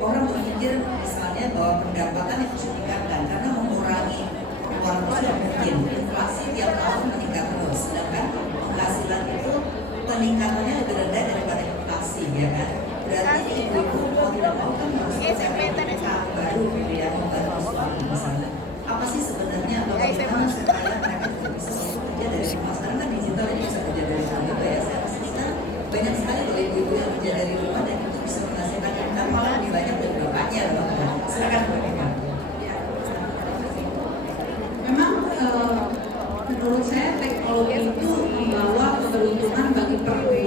orang berpikir misalnya bahwa pendapatan itu harus ditingkatkan karena mengurangi pengeluaran sudah mungkin, inflasi tiap tahun meningkat terus, sedangkan penghasilan itu peningkatannya lebih rendah daripada inflasi ya kan. Berarti ibu-ibu mau tidak mau kan harus mencari baru gitu ya, membantu suami misalnya. Apa sih sebenarnya bagaimana supaya mereka juga bisa bekerja dari rumah? Sekarang kan digital ini bisa kerja dari rumah ya. Saya rasa sekarang banyak sekali loh ibu-ibu yang kerja dari rumah dan itu bisa menghasilkan income malah lebih banyak dari bapaknya loh. Silakan Bu Nika. Memang menurut saya teknologi itu membawa keberuntungan bagi perempuan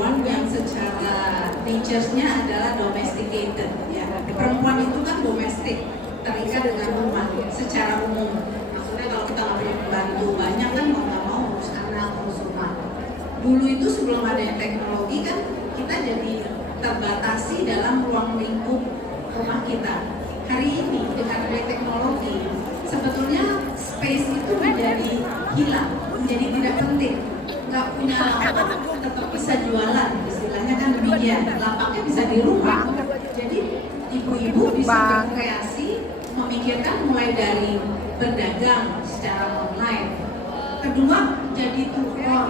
nature-nya adalah domesticated ya. Perempuan itu kan domestik, terikat dengan rumah secara umum. Maksudnya kalau kita nggak punya pembantu banyak kan mau nggak mau urus anak, urus rumah. Dulu itu sebelum adanya teknologi kan kita jadi terbatasi dalam ruang lingkup rumah kita. Hari ini dengan adanya teknologi sebetulnya space itu menjadi hilang, menjadi tidak penting. Nggak punya lapak tetap bisa jualan, istilahnya kan demikian. Lapaknya bisa di rumah. Jadi ibu-ibu bisa berkreasi, memikirkan mulai dari berdagang secara online. Kedua, jadi tutor,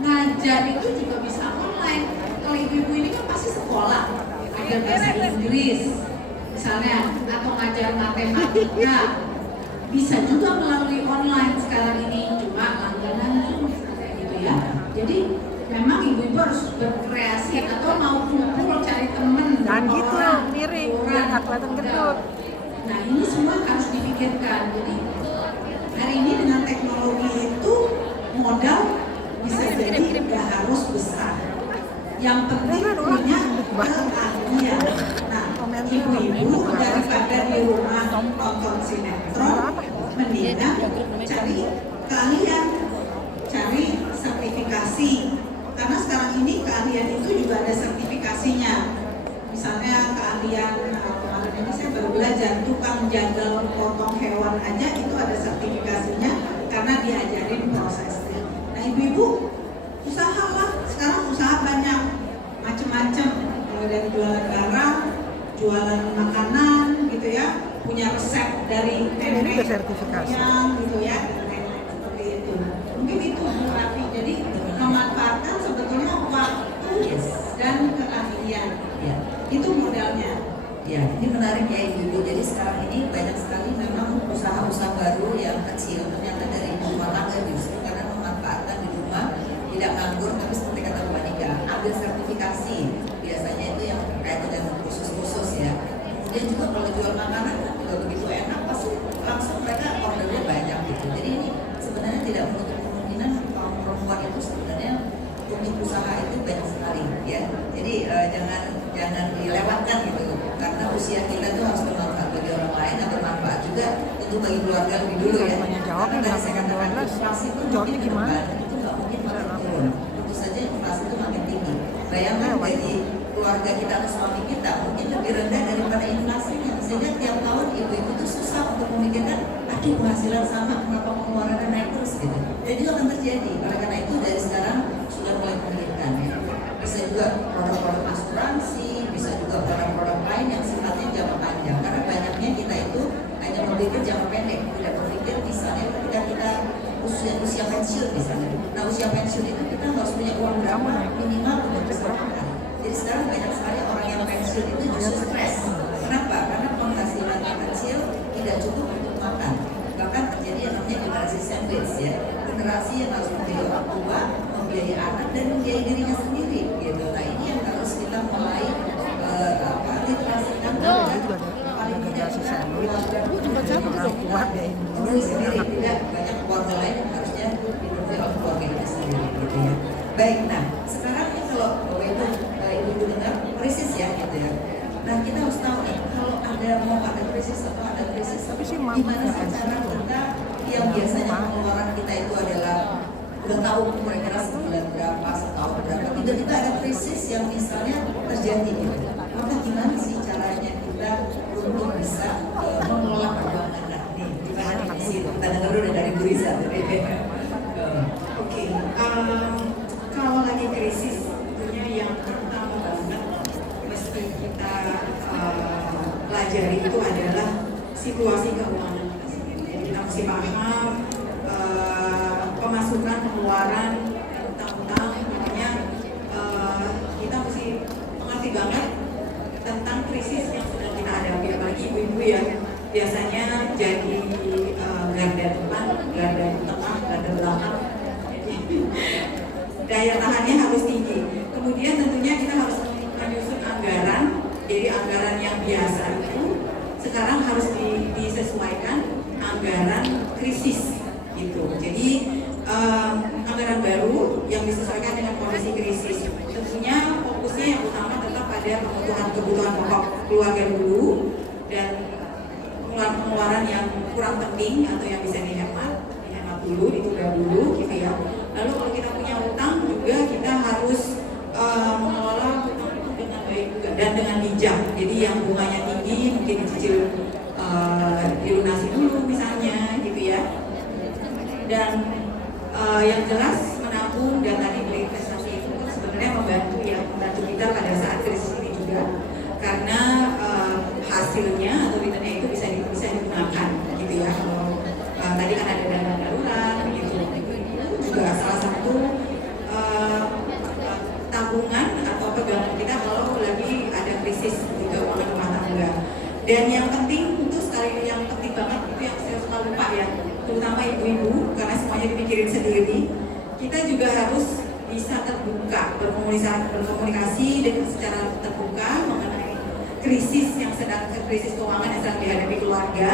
ngajar itu juga bisa online. Kalau ibu-ibu ini kan pasti sekolah, ngajar bahasa Inggris, misalnya, atau ngajar matematika, bisa juga melalui online sekarang ini, cuma langganan Zoom gitu ya. Jadi memang ibu-ibu harus berkreasi atau mau kumpul cari temen. Dan gitu miring, biar nggak kelihatan gendut. Nah ini semua harus dipikirkan. Jadi hari ini dengan teknologi itu modal bisa jadi nggak harus besar. Yang penting punya keahlian. Nah ibu-ibu daripada di rumah nonton sinetron, mendingan cari keahlian, cari sertifikasi. Karena sekarang ini keahlian itu juga ada sertifikasinya. Misalnya keahlian kemarin ini saya baru belajar tukang jagal potong hewan aja itu ada sertifikasinya karena diajarin prosesnya. Nah ibu-ibu usahalah, sekarang usaha banyak macam-macam, mulai dari jualan barang, jualan makanan gitu ya, punya resep dari nenek yang gitu ya, seperti itu. Mungkin itu Bu Raffi. Jadi memanfaatkan sebetulnya waktu dan keahlian. Ya. Itu modalnya. Ya, ini menarik ya Ibu. Jadi sekarang ini banyak sekali memang usaha-usaha baru yang kecil ternyata dari rumah tangga justru karena memanfaatkan di rumah, tidak nganggur, tapi seperti kata Bu Anika, ambil sertifikasi. Biasanya itu yang terkait dengan khusus-khusus ya. Kemudian juga kalau jual makanan juga begitu enak, pasti langsung mereka ordernya banyak gitu. Jadi ini sebenarnya tidak menutup kemungkinan kaum perempuan itu sebenarnya untuk usaha itu banyak sekali ya. Jadi jangan dilewatkan gitu. Karena usia kita tuh harus bermanfaat bagi orang lain dan bermanfaat juga untuk bagi keluarga lebih dulu ya. Jawabnya Karena saya katakan inflasi itu jawabnya gimana? Itu nggak mungkin makin turun. Tentu saja inflasi itu makin tinggi. Bayangkan gaji keluarga kita atau suami kita mungkin lebih rendah daripada inflasinya. Sehingga tiap tahun ibu-ibu itu susah untuk memikirkan, aduh penghasilan sama, kenapa pengeluarannya naik terus gitu. Dan itu akan terjadi. Oleh karena itu dari sekarang sudah mulai memikirkan ya. Bisa juga produk-produk asuransi, bisa juga produk-produk lain yang sifatnya jangka panjang. Karena banyaknya kita itu hanya berpikir jangka pendek, tidak berpikir misalnya ketika kita usia pensiun misalnya. Nah usia pensiun itu kita harus punya uang berapa minimal untuk bisa makan. Jadi sekarang banyak sekali orang yang pensiun itu justru stres. Kenapa? Karena penghasilannya kecil, tidak cukup untuk makan. Bahkan terjadi yang namanya generasi sandwich ya. Generasi yang harus membiayai orang tua, membiayai anak dan membiayai dirinya sendiri gitu. Nah ini yang harus kita mulai literasikan paling tidak orang kuat diri sendiri, tidak banyak keluarga lain yang harusnya dipenuhi oleh keluarga kita sendiri gitu ya. Baik, nah sekarang ini kalau ibu dengar krisis ya gitu ya. Nah kita harus tahu nih kalau mau ada krisis atau ada krisis, gimana sih cara kita yang biasanya pengeluaran kita itu adalah udah tahu kira-kira sebulan berapa, setahun berapa, tiba-tiba ada krisis yang misalnya terjadi gitu. Maka gimana sih caranya kita untuk bisa mengelola keuangan? Nah, nih gimana sih? Kita dengar dulu dari Bu Risa. Oke, kalau lagi krisis, tentunya yang pertama banget mesti kita pelajari itu adalah situasi keuangan kita sendiri. Jadi kita mesti paham pemasukan, pengeluaran, utang-utang, makanya kita mesti mengerti banget tentang krisis yang sedang kita hadapi. Apalagi ibu-ibu ya, biasanya jadi garda depan, garda tengah, garda belakang. Daya tahannya harus tinggi. Kemudian tentunya kita harus menyusun anggaran. Jadi anggaran yang biasa itu sekarang harus disesuaikan anggaran krisis gitu. Jadi anggaran baru yang disesuaikan dengan kondisi krisis. Tentunya fokusnya yang utama tetap pada ada kebutuhan pokok keluarga dulu dan pengeluaran yang kurang penting atau yang bisa dihemat dulu, ditunda dulu gitu ya. Lalu kalau kita punya utang juga kita harus mengelola utang dengan baik juga dan dengan bijak. Jadi yang bunganya tinggi mungkin dicicil dilunasi dulu misalnya gitu ya. Dan yang jelas menabung dan tadi berinvestasi itu kan sebenarnya membantu kita pada saat krisis ini juga karena hasilnya atau returnnya itu bisa digunakan gitu ya. Tadi kan ada dana darurat gitu, juga salah satu tabungan atau pegangan kita kalau lagi ada krisis di keuangan rumah tangga. Dan yang penting itu sekali yang penting banget itu yang saya suka lupa ya, terutama ibu-ibu karena semuanya dipikirin sendiri. Kita juga harus bisa terbuka berkomunikasi dengan secara terbuka mengenai krisis keuangan yang sedang dihadapi keluarga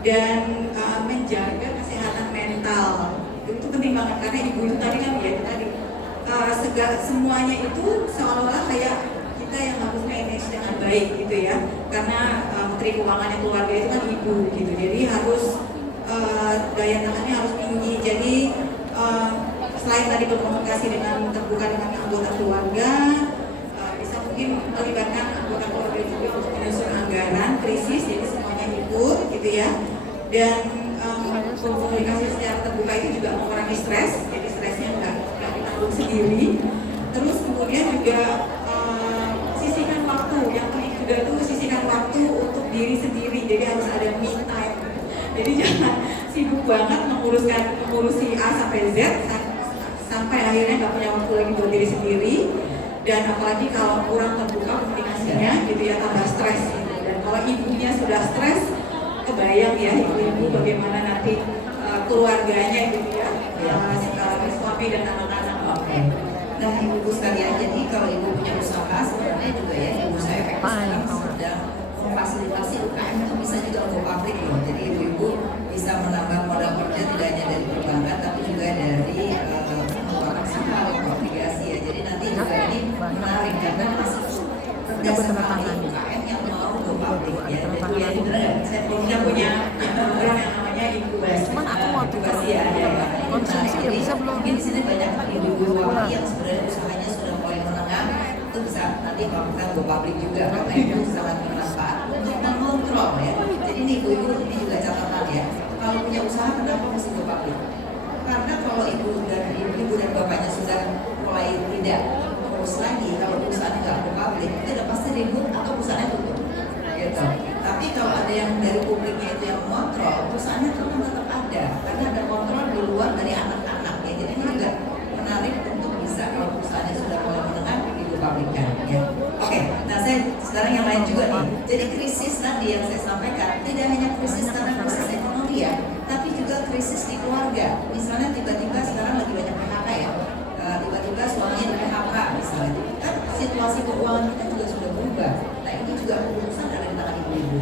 dan menjaga kesehatan mental. Itu penting banget karena ibu itu tadi kan ya tadi semuanya itu seolah-olah kayak kita yang harus manage dengan baik gitu ya, karena menteri keuangannya keluarga itu kan ibu gitu, jadi harus daya tahannya harus tinggi. Jadi selain tadi berkomunikasi dengan terbuka dengan anggota keluarga, bisa mungkin melibatkan anggota keluarga juga untuk menyusun anggaran krisis, jadi semuanya ikut gitu ya. Dan berkomunikasi secara terbuka itu juga mengurangi stres, jadi stresnya nggak ditanggung sendiri. Terus kemudian juga sisihkan waktu, yang penting juga tuh sisihkan waktu untuk diri sendiri, jadi harus ada me time. Jadi jangan sibuk banget mengurusi A sampai Z sampai akhirnya nggak punya waktu lagi buat diri sendiri. Dan apalagi kalau kurang terbuka komunikasinya gitu ya, tambah stres gitu. Dan kalau ibunya sudah stres, kebayang ya ibu-ibu bagaimana nanti keluarganya gitu ya, suami dan anak-anak. Nah ibu-ibu sekalian, jadi kalau ibu punya usaha sebenarnya juga ya, ibu saya sekarang sedang memfasilitasi UKM itu bisa juga go public loh. Jadi ibu-ibu bisa menambah modal kerja tidak hanya dari perbankan tapi juga dari pengeluaran saham, obligasi ya. Jadi nanti juga ini menarik karena masih rendah sekali UKM yang mau go public ya. Itu ya benar. Saya punya program yang namanya inkubasi ya. Jadi mungkin di sini banyak ibu-ibu yang sebenarnya usahanya sudah mulai menengah, itu bisa nanti melakukan go public juga karena itu sangat bermanfaat untuk mengontrol ya. Jadi ini ibu-ibu ini juga catatan ya. Kalau punya usaha kenapa mesti go public? Karena kalau ibu dan bapaknya sudah mulai tidak mengurus lagi, kalau perusahaan nggak go public, itu udah pasti ribut atau perusahaannya tutup. Gitu. Tapi kalau ada yang dari publiknya itu yang mengontrol, perusahaannya itu kan tetap ada karena ada kontrol di luar dari anak-anak ya. Jadi ini juga menarik untuk bisa kalau perusahaannya sudah mulai menengah dipublikkan ya. Oke, nah saya sekarang yang lain juga nih. Jadi krisis tadi yang saya sampaikan tidak hanya krisis karena krisis ekonomi ya, tapi juga krisis di keluarga. Misalnya tiba-tiba sekarang lagi banyak PHK ya, tiba-tiba suaminya di PHK misalnya, kan situasi keuangan kita juga sudah berubah. Nah ini juga keputusan ada di tangan ibu-ibu.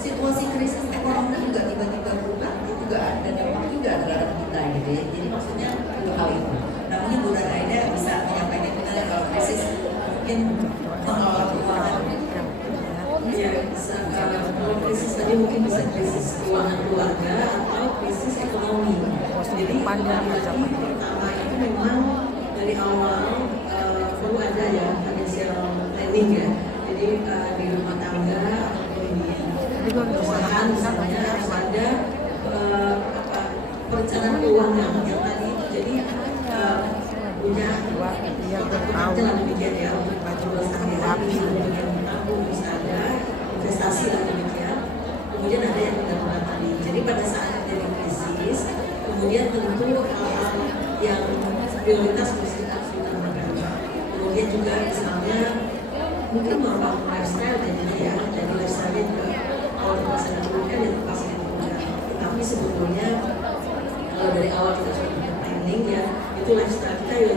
Situasi krisis ekonomi juga tiba-tiba berubah, itu juga ada dampak juga terhadap kita gitu ya. Jadi maksudnya dua hal itu. Nah mungkin Bu Aida bisa menyampaikan kita kalau krisis mungkin mengelola keuangan. Ya, bisa kalau krisis tadi mungkin bisa krisis keuangan keluarga atau krisis ekonomi. Jadi yang pertama itu memang dari awal perlu ada ya financial planning ya. Jadi di rumah tangga ataupun di perusahaan misalnya harus ada perencanaan keuangan yang tadi itu. Jadi punya kotak lah demikian ya untuk untuk yang menabung bisa ada investasi lah demikian. Kemudian ada yang darurat tadi. Jadi pada saat terjadi krisis, kemudian tentu hal-hal yang prioritas mesti harus ditambahkan. Kemudian juga misalnya mungkin merubah lifestyle jadinya ya, jadi lifestyle juga kalau kita sedang dulukan ya pasti ditentukan. Tapi sebetulnya kalau dari awal kita sudah punya planning ya, itu lifestyle kita ya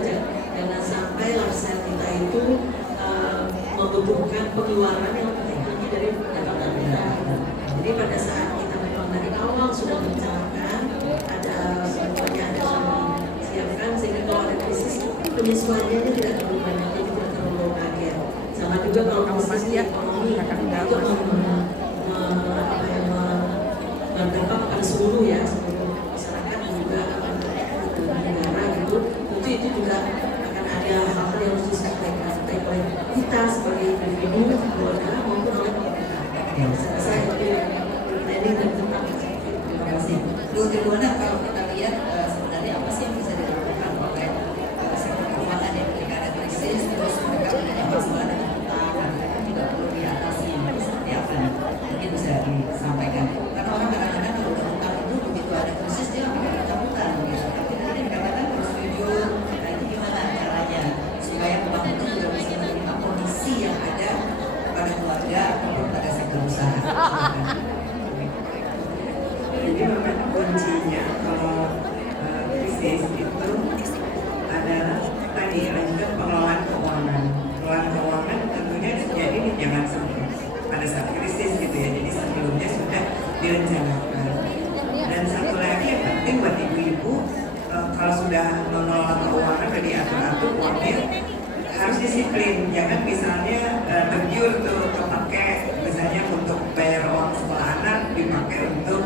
jangan sampai lifestyle kita itu membutuhkan pengeluaran yang lebih tinggi dari pendapatan kita. Jadi pada saat kita memang dari awal sudah merencanakan, ada semuanya ada sudah disiapkan sehingga kalau ada krisis penyesuaiannya tidak terlalu banyak, jadi tidak terlalu kaget. Sama juga kalau bisnis ekonomi itu berdampak pada seluruh ya, seluruh masyarakat dan juga negara gitu. Tentu itu juga akan ada hal-hal yang harus disampaikan baik oleh kita sebagai individu, keluarga maupun oleh pemerintah. Saya ini dan tentang terima kasih. Bu Tribuna, kalau kita lihat sebenarnya apa sih yang bisa dilakukan oleh sektor keuangan yang ketika ada krisis terus mereka punya masalah dengan utang, mereka juga perlu diatasi. Seperti apa nih? Mungkin bisa disampaikan. Karena orang kadang-kadang kalau udah utang itu begitu ada krisis dia akan utang gitu. Tapi tadi dikatakan harus jujur. Nah itu gimana caranya supaya bank itu juga bisa menerima kondisi yang ada pada keluarga ataupun pada sektor usaha. Jadi memang kuncinya kalau krisis itu adalah tadi lanjut pengelolaan keuangan. Pengelolaan keuangan tentunya jadi jangan sampai pada saat krisis gitu ya. Jadi sebelumnya sudah direncanakan. Dan satu lagi yang penting buat ibu-ibu kalau sudah mengelola keuangan sudah diatur-atur uangnya harus disiplin. Jangan misalnya tergiur tuh kepake misalnya untuk bayar uang sekolah anak dipakai untuk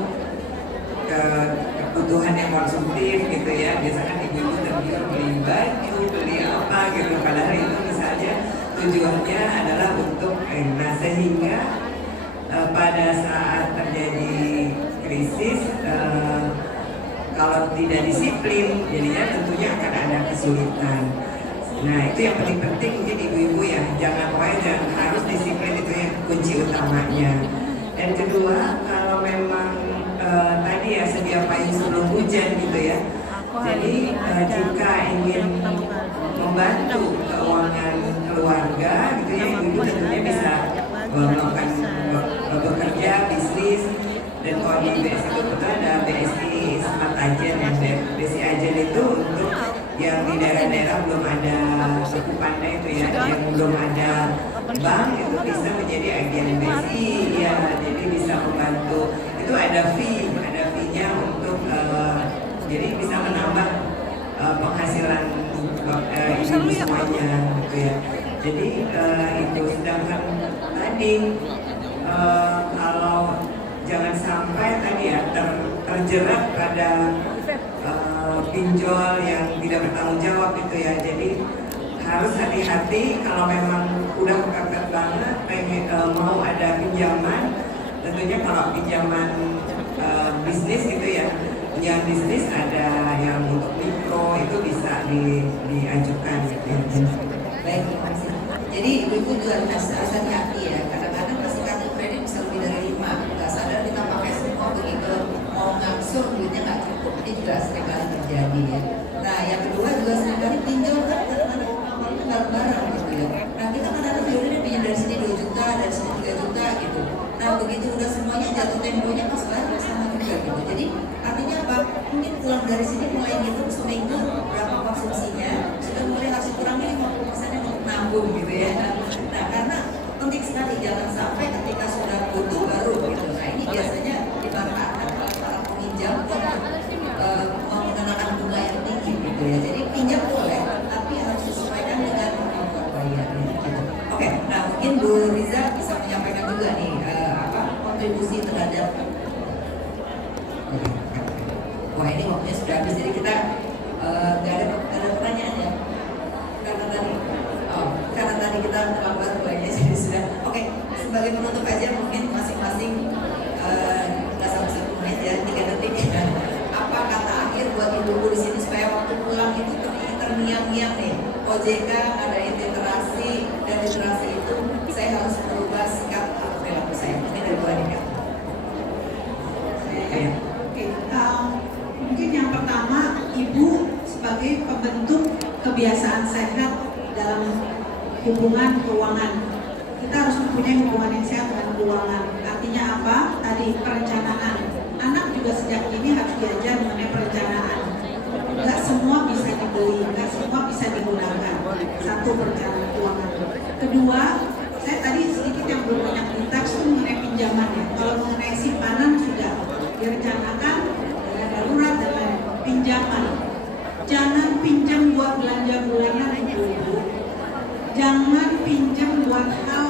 kebutuhan yang konsumtif gitu ya. Biasanya ibu-ibu tergiur beli baju, beli apa gitu, padahal itu misalnya tujuannya adalah untuk nah sehingga pada saat terjadi krisis kalau tidak disiplin jadinya tentunya akan ada kesulitan. Nah itu yang paling penting mungkin ibu-ibu ya, jangan harus disiplin, itu yang kunci utamanya. Dan kedua, kalau memang tadi ya sedia payung sebelum hujan gitu ya. Jadi jika ingin membantu keuangan keluarga gitu ya, ibu-ibu tentunya bisa melakukan bekerja, bisnis. Dan kalau di BSI itu ada BSI Smart Agent, yang BSI Agent itu untuk yang di daerah-daerah belum ada suku pandai itu ya, yang belum ada bank itu bisa menjadi agen BSI ya, jadi bisa membantu. Itu ada fee-nya untuk jadi bisa menambah penghasilan ibu semuanya gitu ya. Jadi itu sedangkan tadi kalau jangan sampai tadi ya terjerat pada pinjol yang tidak bertanggung jawab gitu ya. Jadi harus hati-hati kalau memang udah kepepet banget mau ada pinjaman. Tentunya kalau pinjaman bisnis gitu ya, pinjaman bisnis ada yang untuk mikro itu bisa diajukan gitu. Baik, terima kasih. Jadi ibu-ibu juga harus hati-hati ya. Kadang-kadang kasih kartu kredit bisa lebih dari 5, nggak sadar kita pakai semua, begitu mau ngangsur duitnya nggak cukup. Ini juga seringkali terjadi ya. Nah yang kedua juga seringkali pinjol kan kadang-kadang awalnya nggak bareng gitu ya. Nah kita kadang-kadang yaudah pinjam dari sini 2 juta, dari sini 3 juta gitu. Nah begitu udah semuanya jatuh temponya pas banget sama juga gitu. Jadi artinya apa? Mungkin pulang dari sini mulai ngitung seminggu berapa konsumsinya, sudah mulai harus kurangi 50% untuk nabung gitu ya. Nah karena penting sekali jangan sampai ketika sudah butuh baru gitu. Nah ini biasanya dimanfaatkan oleh para peminjam untuk mengenakan bunga yang tinggi gitu ya. Jadi pinjam boleh, tapi harus disesuaikan dengan kemampuan bayarnya gitu. Oke, nah mungkin Bu Riza bisa menyampaikan juga nih kontribusi terhadap. Wah ini waktunya sudah habis, jadi kita nggak ada pertanyaan ya. Karena tadi kita terlambat banyak, jadi sudah. Oke, sebagai penutup aja mungkin masing-masing nggak sampai 1 menit ya, 3 detik. Apa kata akhir buat ibu-ibu di sini supaya waktu pulang itu terngiang-ngiang nih. OJK ngadain literasi, dan literasi itu saya harus merubah sikap atau perilaku saya. Ini dari Bu Anika. Mungkin yang pertama, ibu sebagai pembentuk kebiasaan sehat dalam hubungan keuangan. Kita harus mempunyai hubungan yang sehat dengan keuangan. Artinya apa? Tadi perencanaan. Anak juga sejak ini harus diajar mengenai perencanaan. Enggak semua bisa dibeli, enggak semua bisa digunakan. Satu, perencanaan keuangan. Kedua, saya tadi sedikit yang belum banyak ditouch itu mengenai pinjaman ya. Kalau mengenai simpanan sudah direncanakan dengan darurat dan pinjaman. Jangan pinjam buat belanja bulanan ibu-ibu. Jangan pinjam buat hal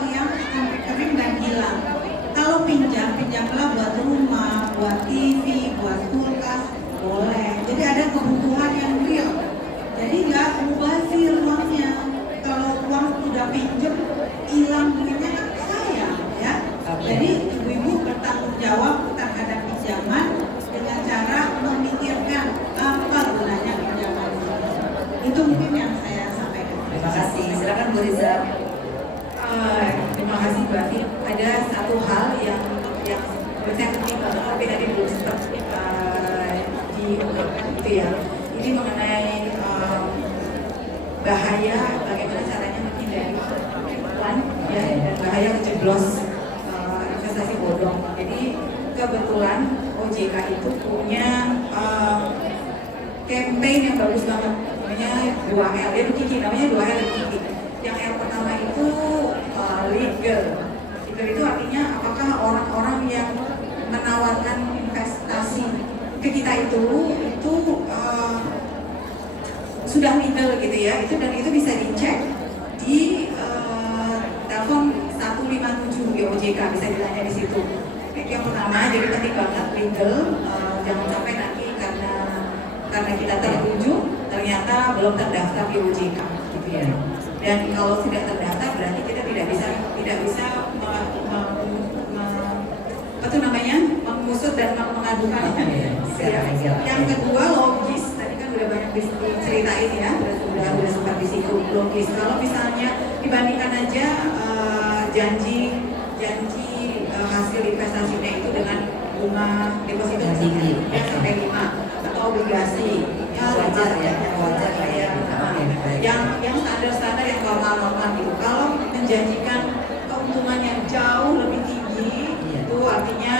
supaya bagaimana caranya menghindari penipuan ya, dan bahaya kejeblos investasi bodong. Jadi kebetulan OJK itu punya campaign yang bagus banget, namanya 2L. Dia Kiki, namanya 2L Kiki. Yang L pertama itu legal. Legal itu artinya apakah orang-orang yang menawarkan investasi ke kita itu sudah legal gitu ya. Itu dan itu bisa dicek di telepon 157 di OJK, bisa ditanya di situ. Itu yang pertama, jadi penting banget legal, jangan sampai nanti karena kita tertuju ternyata belum terdaftar di OJK gitu ya. Dan kalau tidak terdaftar berarti kita tidak bisa mengusut dan mengadukan. Yang kedua logis, tadi kan udah banyak diceritain ya, udah sempat disinggung logis. Kalau misalnya dibandingkan aja janji hasil investasinya itu dengan bunga deposito tinggi ya sampai 5 atau obligasi ya wajar ya, yang standar yang normal gitu. Kalau menjanjikan keuntungan yang jauh lebih tinggi itu artinya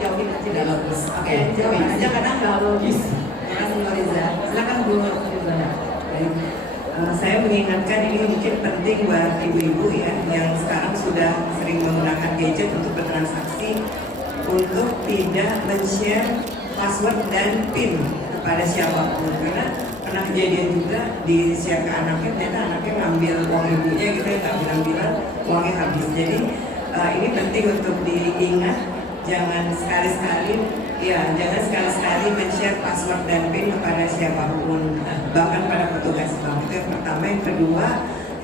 jauhin aja deh. Logis. Oke, jauhin aja karena nggak logis. Terima kasih Mbak Riza. Silakan Bu Rizana. Saya mengingatkan ini mungkin penting buat ibu-ibu ya yang sekarang sudah sering menggunakan gadget untuk bertransaksi, untuk tidak men-share password dan PIN kepada siapapun, karena pernah kejadian juga di-share ke anaknya, ternyata anaknya ngambil uang ibunya gitu ya, nggak bilang-bilang uangnya habis. Jadi ini penting untuk diingat, jangan sekali-sekali men-share password dan PIN kepada siapapun, bahkan pada petugas bank. Itu yang pertama. Yang kedua,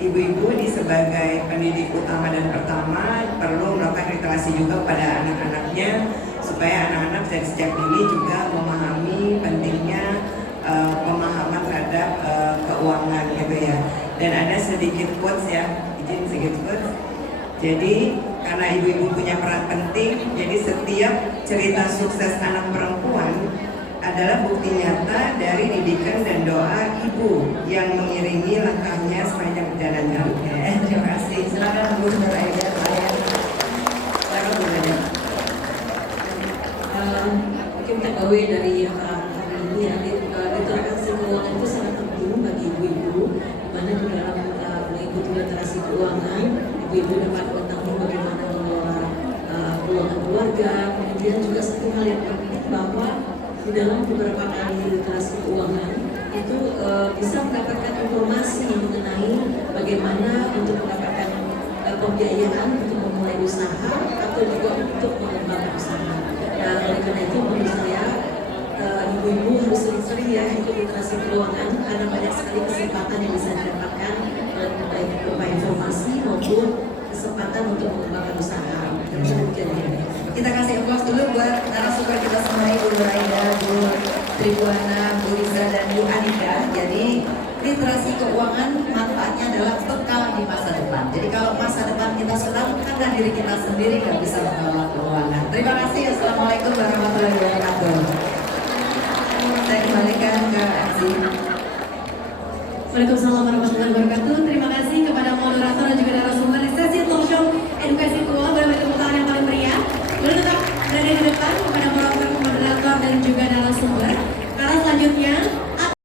ibu-ibu ini sebagai pendidik utama dan pertama perlu melakukan literasi juga pada anak-anaknya, supaya anak-anak dari sejak dini juga memahami pentingnya pemahaman terhadap keuangan gitu ya. Dan ada sedikit quotes ya, izin sedikit quotes. Jadi karena ibu-ibu punya peran penting, jadi setiap cerita sukses anak perempuan adalah bukti nyata dari didikan dan doa ibu yang mengiringi langkahnya sepanjang perjalanan. Oke, terima kasih. Silakan Bu Nur Aida. Silakan Bu Aida. Mungkin takeaway dari ini ya, literasi keuangan itu sangat penting bagi ibu-ibu, di mana di dalam mengikuti literasi keuangan, ibu-ibu dapat mengetahui bagaimana mengelola keuangan keluarga. Kemudian juga satu hal yang penting bahwa di dalam beberapa kali literasi keuangan itu bisa mendapatkan informasi mengenai bagaimana untuk mendapatkan pembiayaan untuk memulai usaha atau juga untuk mengembangkan usaha. Nah, oleh karena itu menurut saya ibu-ibu harus sering-sering ya ikut literasi keuangan, karena banyak sekali kesempatan yang bisa didapatkan baik berupa informasi maupun kesempatan untuk mengembangkan usaha. Kita kasih applause dulu buat narasumber kita semua, Ibu Nur Aida, Bu Tribuana, Bu Riza, dan Bu Anika. Jadi literasi keuangan manfaatnya adalah bekal di masa depan. Jadi kalau masa depan kita suram, karena diri kita sendiri nggak bisa mengelola keuangan. Terima kasih. Assalamualaikum warahmatullahi wabarakatuh. Saya kembalikan ke MC. Waalaikumsalam warahmatullahi wabarakatuh. Terima kasih kepada moderator dan juga narasumber di sesi talk show edukasi keuangan.